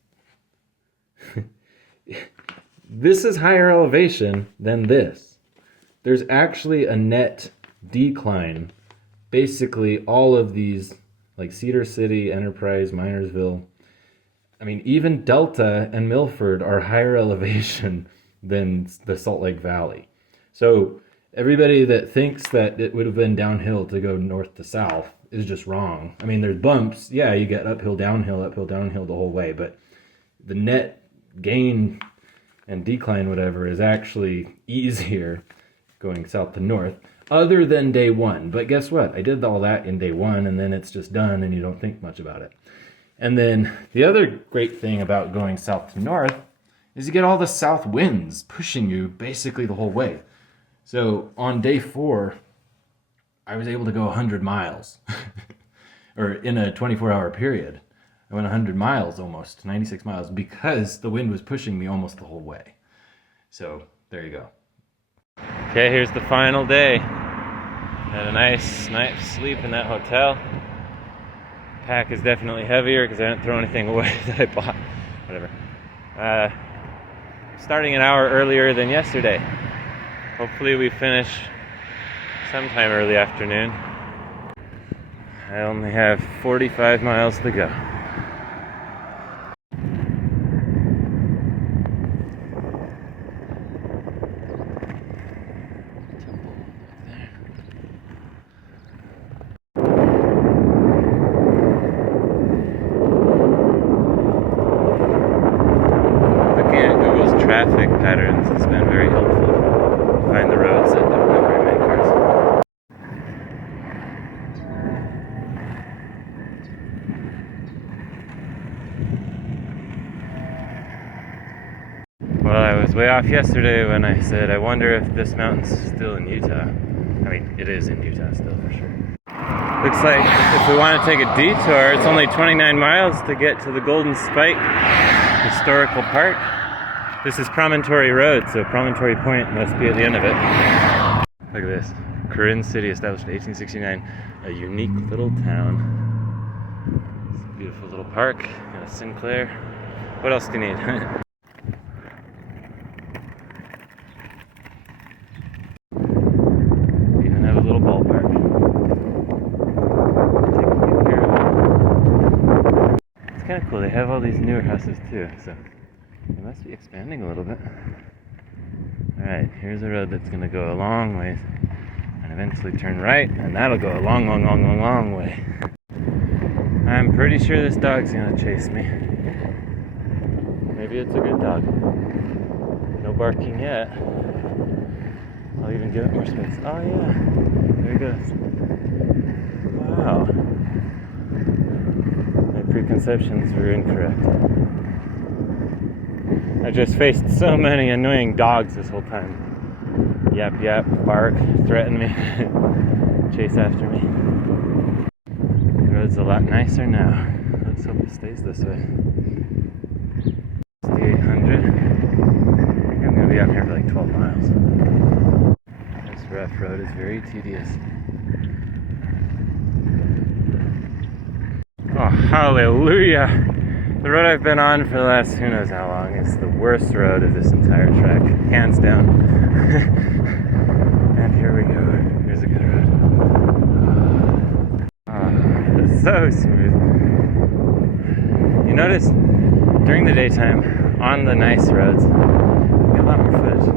This is higher elevation than this. There's actually a net decline. Basically, all of these, like Cedar City, Enterprise, Minersville, I mean, even Delta and Milford are higher elevation than the Salt Lake Valley. So everybody that thinks that it would have been downhill to go north to south is just wrong. I mean, there's bumps. Yeah, you get uphill, downhill the whole way, but the net gain and decline, whatever, is actually easier going south to north, other than day one. But guess what? I did all that in day one, and then it's just done, and you don't think much about it. And then the other great thing about going south to north is you get all the south winds pushing you basically the whole way. So on day 4, I was able to go 100 miles, or in a 24-hour period. I went 100 miles almost, 96 miles, because the wind was pushing me almost the whole way. So there you go. Okay, here's the final day. Had a nice night's sleep in that hotel. Pack is definitely heavier because I didn't throw anything away that I bought. Whatever. Starting an hour earlier than yesterday. Hopefully we finish sometime early afternoon. I only have 45 miles to go. Traffic patterns has been very helpful to find the roads that don't have very many cars. Well, I was way off yesterday when I said I wonder if this mountain's still in Utah. I mean, it is in Utah still for sure. Looks like if we want to take a detour, it's only 29 miles to get to the Golden Spike Historical Park. This is Promontory Road, so Promontory Point must be at the end of it. Look at this. Corinne City, established in 1869. A unique little town. It's a beautiful little park. And a Sinclair. What else do you need? Even have a little ballpark. Take good care of it. It's kind of cool. They have all these newer houses too, so they must be expanding a little bit. Alright, here's a road that's going to go a long ways and eventually turn right, and that'll go a long, long, long, long, long way. I'm pretty sure this dog's going to chase me. Maybe it's a good dog. No barking yet. I'll even give it more space. Oh yeah, there he goes. Wow. My preconceptions were incorrect. I just faced so many annoying dogs this whole time. Yap, yap, bark, threaten me, chase after me. The road's a lot nicer now. Let's hope it stays this way. It's the 800. I think I'm going to be out here for like 12 miles. This rough road is very tedious. Oh, hallelujah! The road I've been on for the last who knows how long is the worst road of this entire trek, hands down. And here we go. Here's a good road. It's so smooth. You notice during the daytime on the nice roads, you get a lot more footage.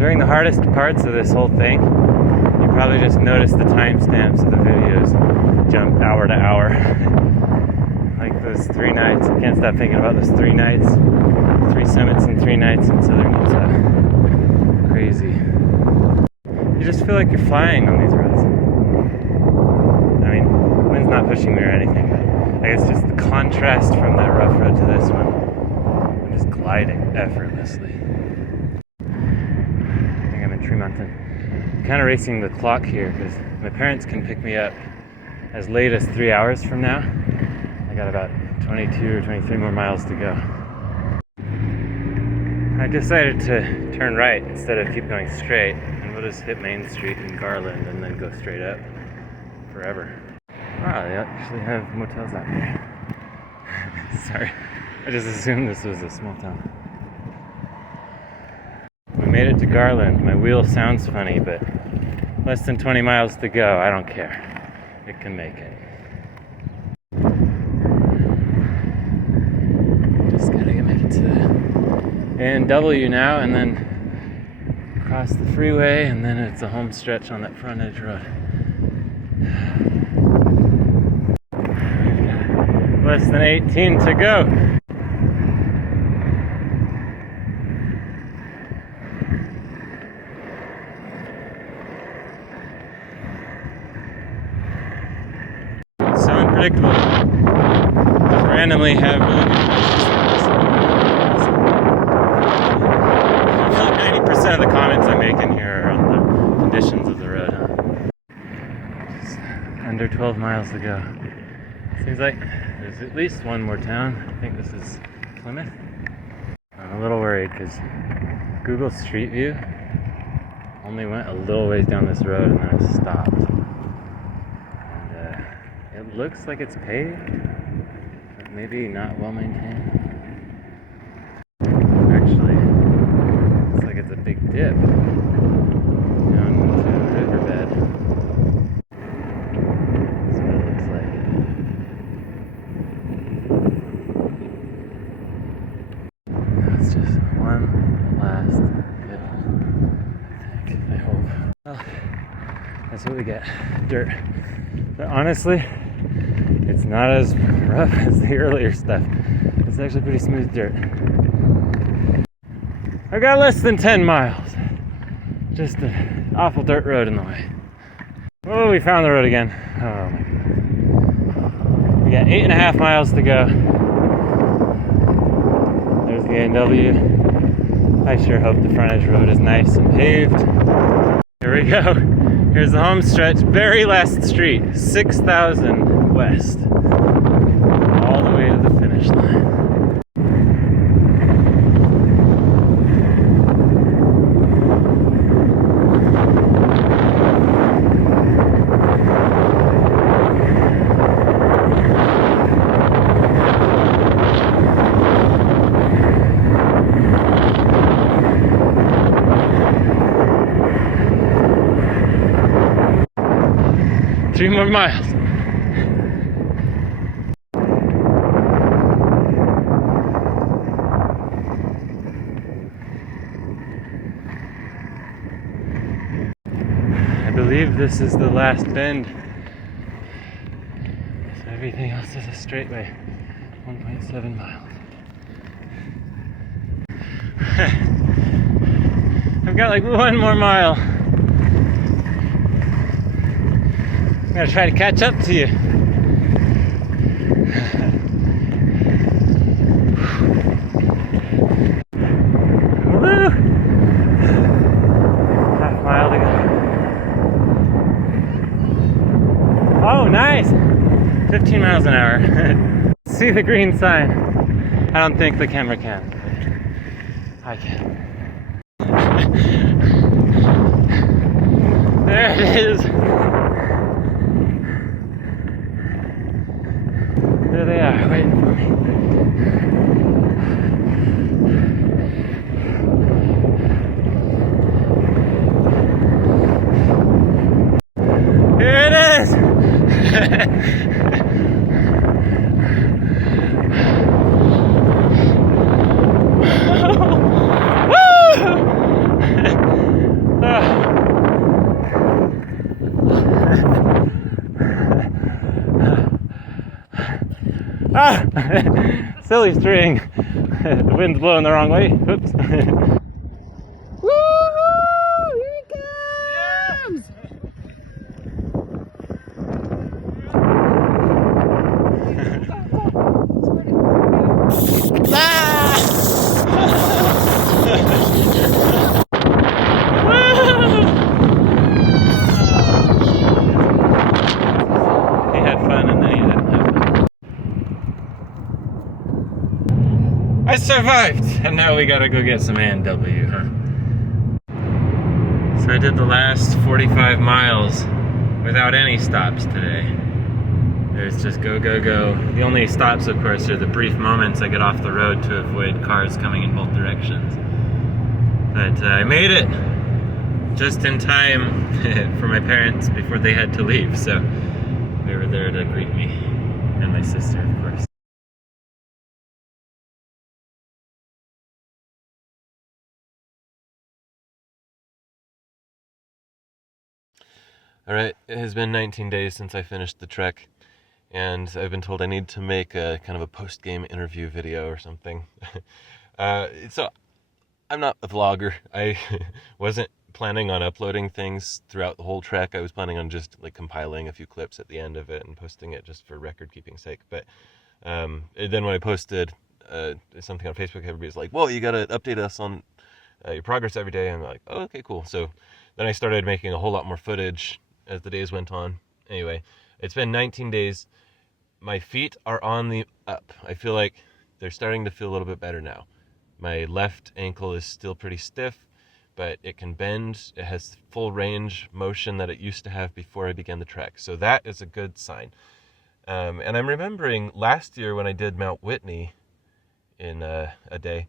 During the hardest parts of this whole thing, you probably just notice the timestamps of the videos jump hour to hour. Like those 3 nights. I can't stop thinking about those 3 nights. 3 summits and 3 nights in southern Utah. Crazy. You just feel like you're flying on these roads. I mean, wind's not pushing me or anything, but I guess just the contrast from that rough road to this one. I'm just gliding effortlessly. I think I'm in Tremonton. I'm kind of racing the clock here because my parents can pick me up as late as 3 hours from now. I got about 22 or 23 more miles to go. I decided to turn right instead of keep going straight, and we'll just hit Main Street in Garland and then go straight up forever. Wow, they actually have motels out here. Sorry, I just assumed this was a small town. We made it to Garland. My wheel sounds funny, but less than 20 miles to go. I don't care. It can make it. Just gotta make it to the A&W now, and then cross the freeway, and then it's a home stretch on that frontage road. Less than 18 to go. So unpredictable. Just randomly have really good places. I feel like 90% of the comments I make in here are on the conditions of the road. Just under 12 miles to go. Seems like there's at least one more town. I think this is Plymouth. I'm a little worried because Google Street View only went a little ways down this road and then it stopped. It looks like it's paved, but maybe not well maintained. Actually, looks like it's a big dip down into a riverbed. That's what it looks like. That's just one last hill, I hope. Well, that's what we get. Dirt. But honestly, it's not as rough as the earlier stuff. It's actually pretty smooth dirt. I got less than 10 miles. Just an awful dirt road in the way. Oh, we found the road again. Oh my goodness. We got 8.5 miles to go. There's the A&W. I sure hope the frontage road is nice and paved. Here we go. Here's the home stretch, very last street, 6,000 west, all the way to the finish line. Three more miles. I believe this is the last bend. So everything else is a straightaway. 1.7 miles. I've got like one more mile. I'm gonna try to catch up to you. Woo! Half mile to go. Oh, nice! 15 miles an hour. See the green sign. I don't think the camera can. I can. There it is. There they are, waiting for me. Here it is! Ah! Silly string. The wind's blowing the wrong way. Oops. Woo-hoo! Here it comes! He had fun and then he didn't have fun. I survived! And now we gotta go get some A&W, huh? So I did the last 45 miles without any stops today. There's just go, go, go. The only stops, of course, are the brief moments I get off the road to avoid cars coming in both directions. But I made it just in time for my parents before they had to leave, so they were there to greet me, and my sister, of course. Alright, it has been 19 days since I finished the trek, and I've been told I need to make a kind of a post-game interview video or something. So, I'm not a vlogger. I wasn't planning on uploading things throughout the whole trek. I was planning on just like compiling a few clips at the end of it and posting it just for record-keeping sake. But then when I posted something on Facebook, everybody's like, whoa, you gotta update us on your progress every day. And I'm like, oh, okay, cool. So then I started making a whole lot more footage as the days went on. Anyway, it's been 19 days. My feet are on the up. I feel like they're starting to feel a little bit better now. My left ankle is still pretty stiff, but it can bend. It has full range motion that it used to have before I began the trek. So that is a good sign. And I'm remembering last year when I did Mount Whitney in a day,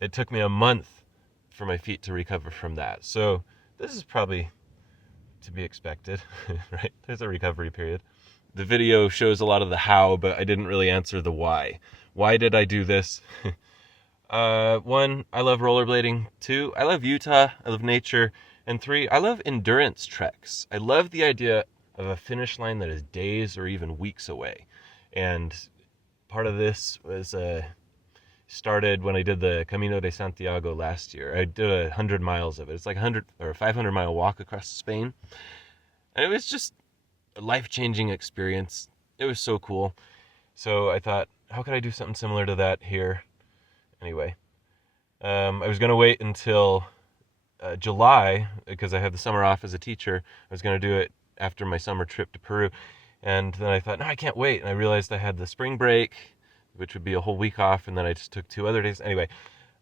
it took me a month for my feet to recover from that. So this is probably to be expected, right? There's a recovery period. The video shows a lot of the how, but I didn't really answer the why. Why did I do this? 1, I love rollerblading. 2, I love Utah. I love nature. And 3, I love endurance treks. I love the idea of a finish line that is days or even weeks away. And part of this was started when I did the Camino de Santiago last year. I did 100 miles of it. It's like 100 or 500 mile walk across Spain. And it was just a life-changing experience. It was so cool. So I thought, how could I do something similar to that here? Anyway, I was going to wait until July because I had the summer off as a teacher. I was going to do it after my summer trip to Peru. And then I thought, no, I can't wait. And I realized I had the spring break, which would be a whole week off. And then I just took 2 other days. Anyway,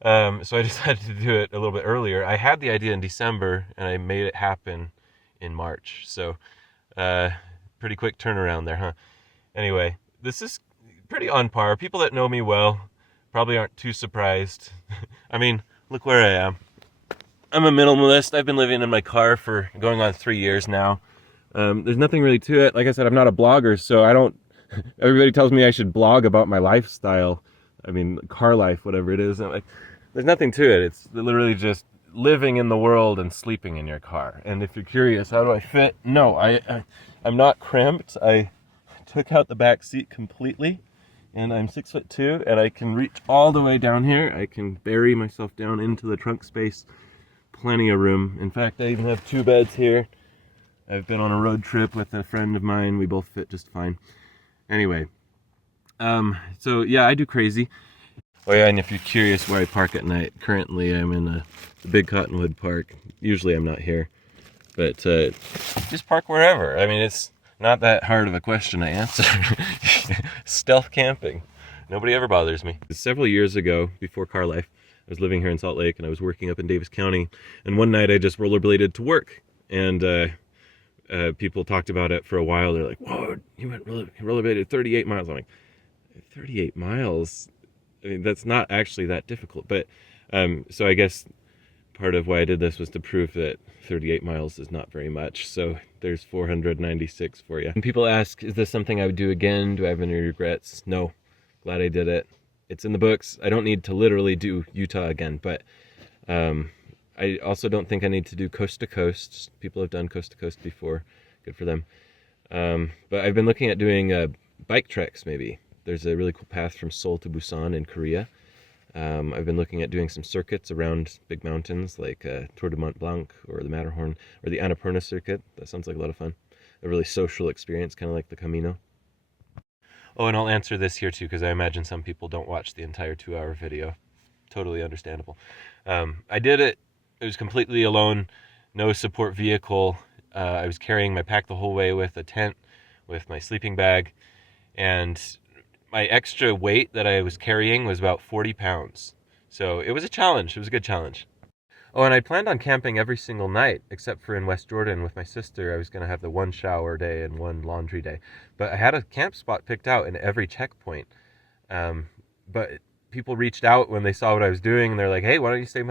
so I decided to do it a little bit earlier. I had the idea in December and I made it happen in March. So pretty quick turnaround there, huh? Anyway, this is pretty on par. People that know me well probably aren't too surprised. I mean, look where I am. I'm a minimalist. I've been living in my car for going on 3 years now. There's nothing really to it. Like I said, I'm not a blogger, so I don't... Everybody tells me I should blog about my lifestyle. I mean, car life, whatever it is. I'm like, there's nothing to it. It's literally just living in the world and sleeping in your car. And if you're curious, how do I fit? No, I'm not cramped. I took out the back seat completely. And I'm 6'2", and I can reach all the way down here. I can bury myself down into the trunk space. Plenty of room. In fact, I even have 2 beds here. I've been on a road trip with a friend of mine. We both fit just fine. Anyway, so yeah, I do crazy. Oh yeah, and if you're curious where I park at night, currently I'm in the Big Cottonwood Park. Usually I'm not here, but just park wherever. I mean, it's not that hard of a question to answer. Stealth camping. Nobody ever bothers me. Several years ago, before car life, I was living here in Salt Lake and I was working up in Davis County, and one night I just rollerbladed to work, and people talked about it for a while. They're like, whoa, you went rollerbladed 38 miles. I'm like, 38 miles? I mean, that's not actually that difficult. But so I guess part of why I did this was to prove that 38 miles is not very much. So there's 496 for you. And people ask, is this something I would do again? Do I have any regrets? No. Glad I did it. It's in the books. I don't need to literally do Utah again, but I also don't think I need to do coast to coast. People have done coast to coast before. Good for them. But I've been looking at doing bike treks maybe. There's a really cool path from Seoul to Busan in Korea. I've been looking at doing some circuits around big mountains like Tour de Mont Blanc or the Matterhorn or the Annapurna circuit. That sounds like a lot of fun. A really social experience, kind of like the Camino. Oh, and I'll answer this here too, because I imagine some people don't watch the entire 2-hour video. Totally understandable. I did it. It was completely alone, no support vehicle. I was carrying my pack the whole way with a tent, with my sleeping bag, and my extra weight that I was carrying was about 40 pounds. So it was a challenge. It was a good challenge. Oh, and I planned on camping every single night, except for in West Jordan with my sister. I was going to have the 1 shower day and 1 laundry day. But I had a camp spot picked out in every checkpoint. But people reached out when they saw what I was doing, and they're like, hey, why don't you stay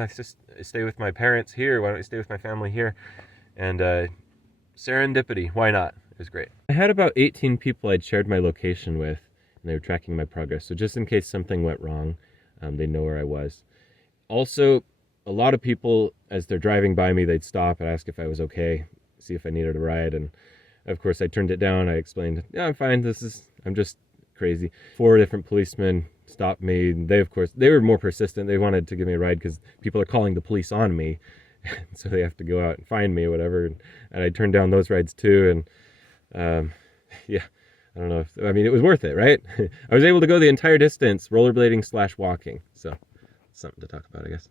with my parents here? Why don't you stay with my family here? And serendipity, why not? It was great. I had about 18 people I'd shared my location with, and they were tracking my progress. So just in case something went wrong, they know where I was. Also, a lot of people, as they're driving by me, they'd stop and ask if I was okay, see if I needed a ride. And of course, I turned it down. I explained, yeah, I'm fine. I'm just crazy. 4 different policemen stopped me. They were more persistent. They wanted to give me a ride because people are calling the police on me. So they have to go out and find me or whatever. And I turned down those rides too. And yeah, I don't know I mean, it was worth it, right? I was able to go the entire distance rollerblading / walking. So something to talk about, I guess.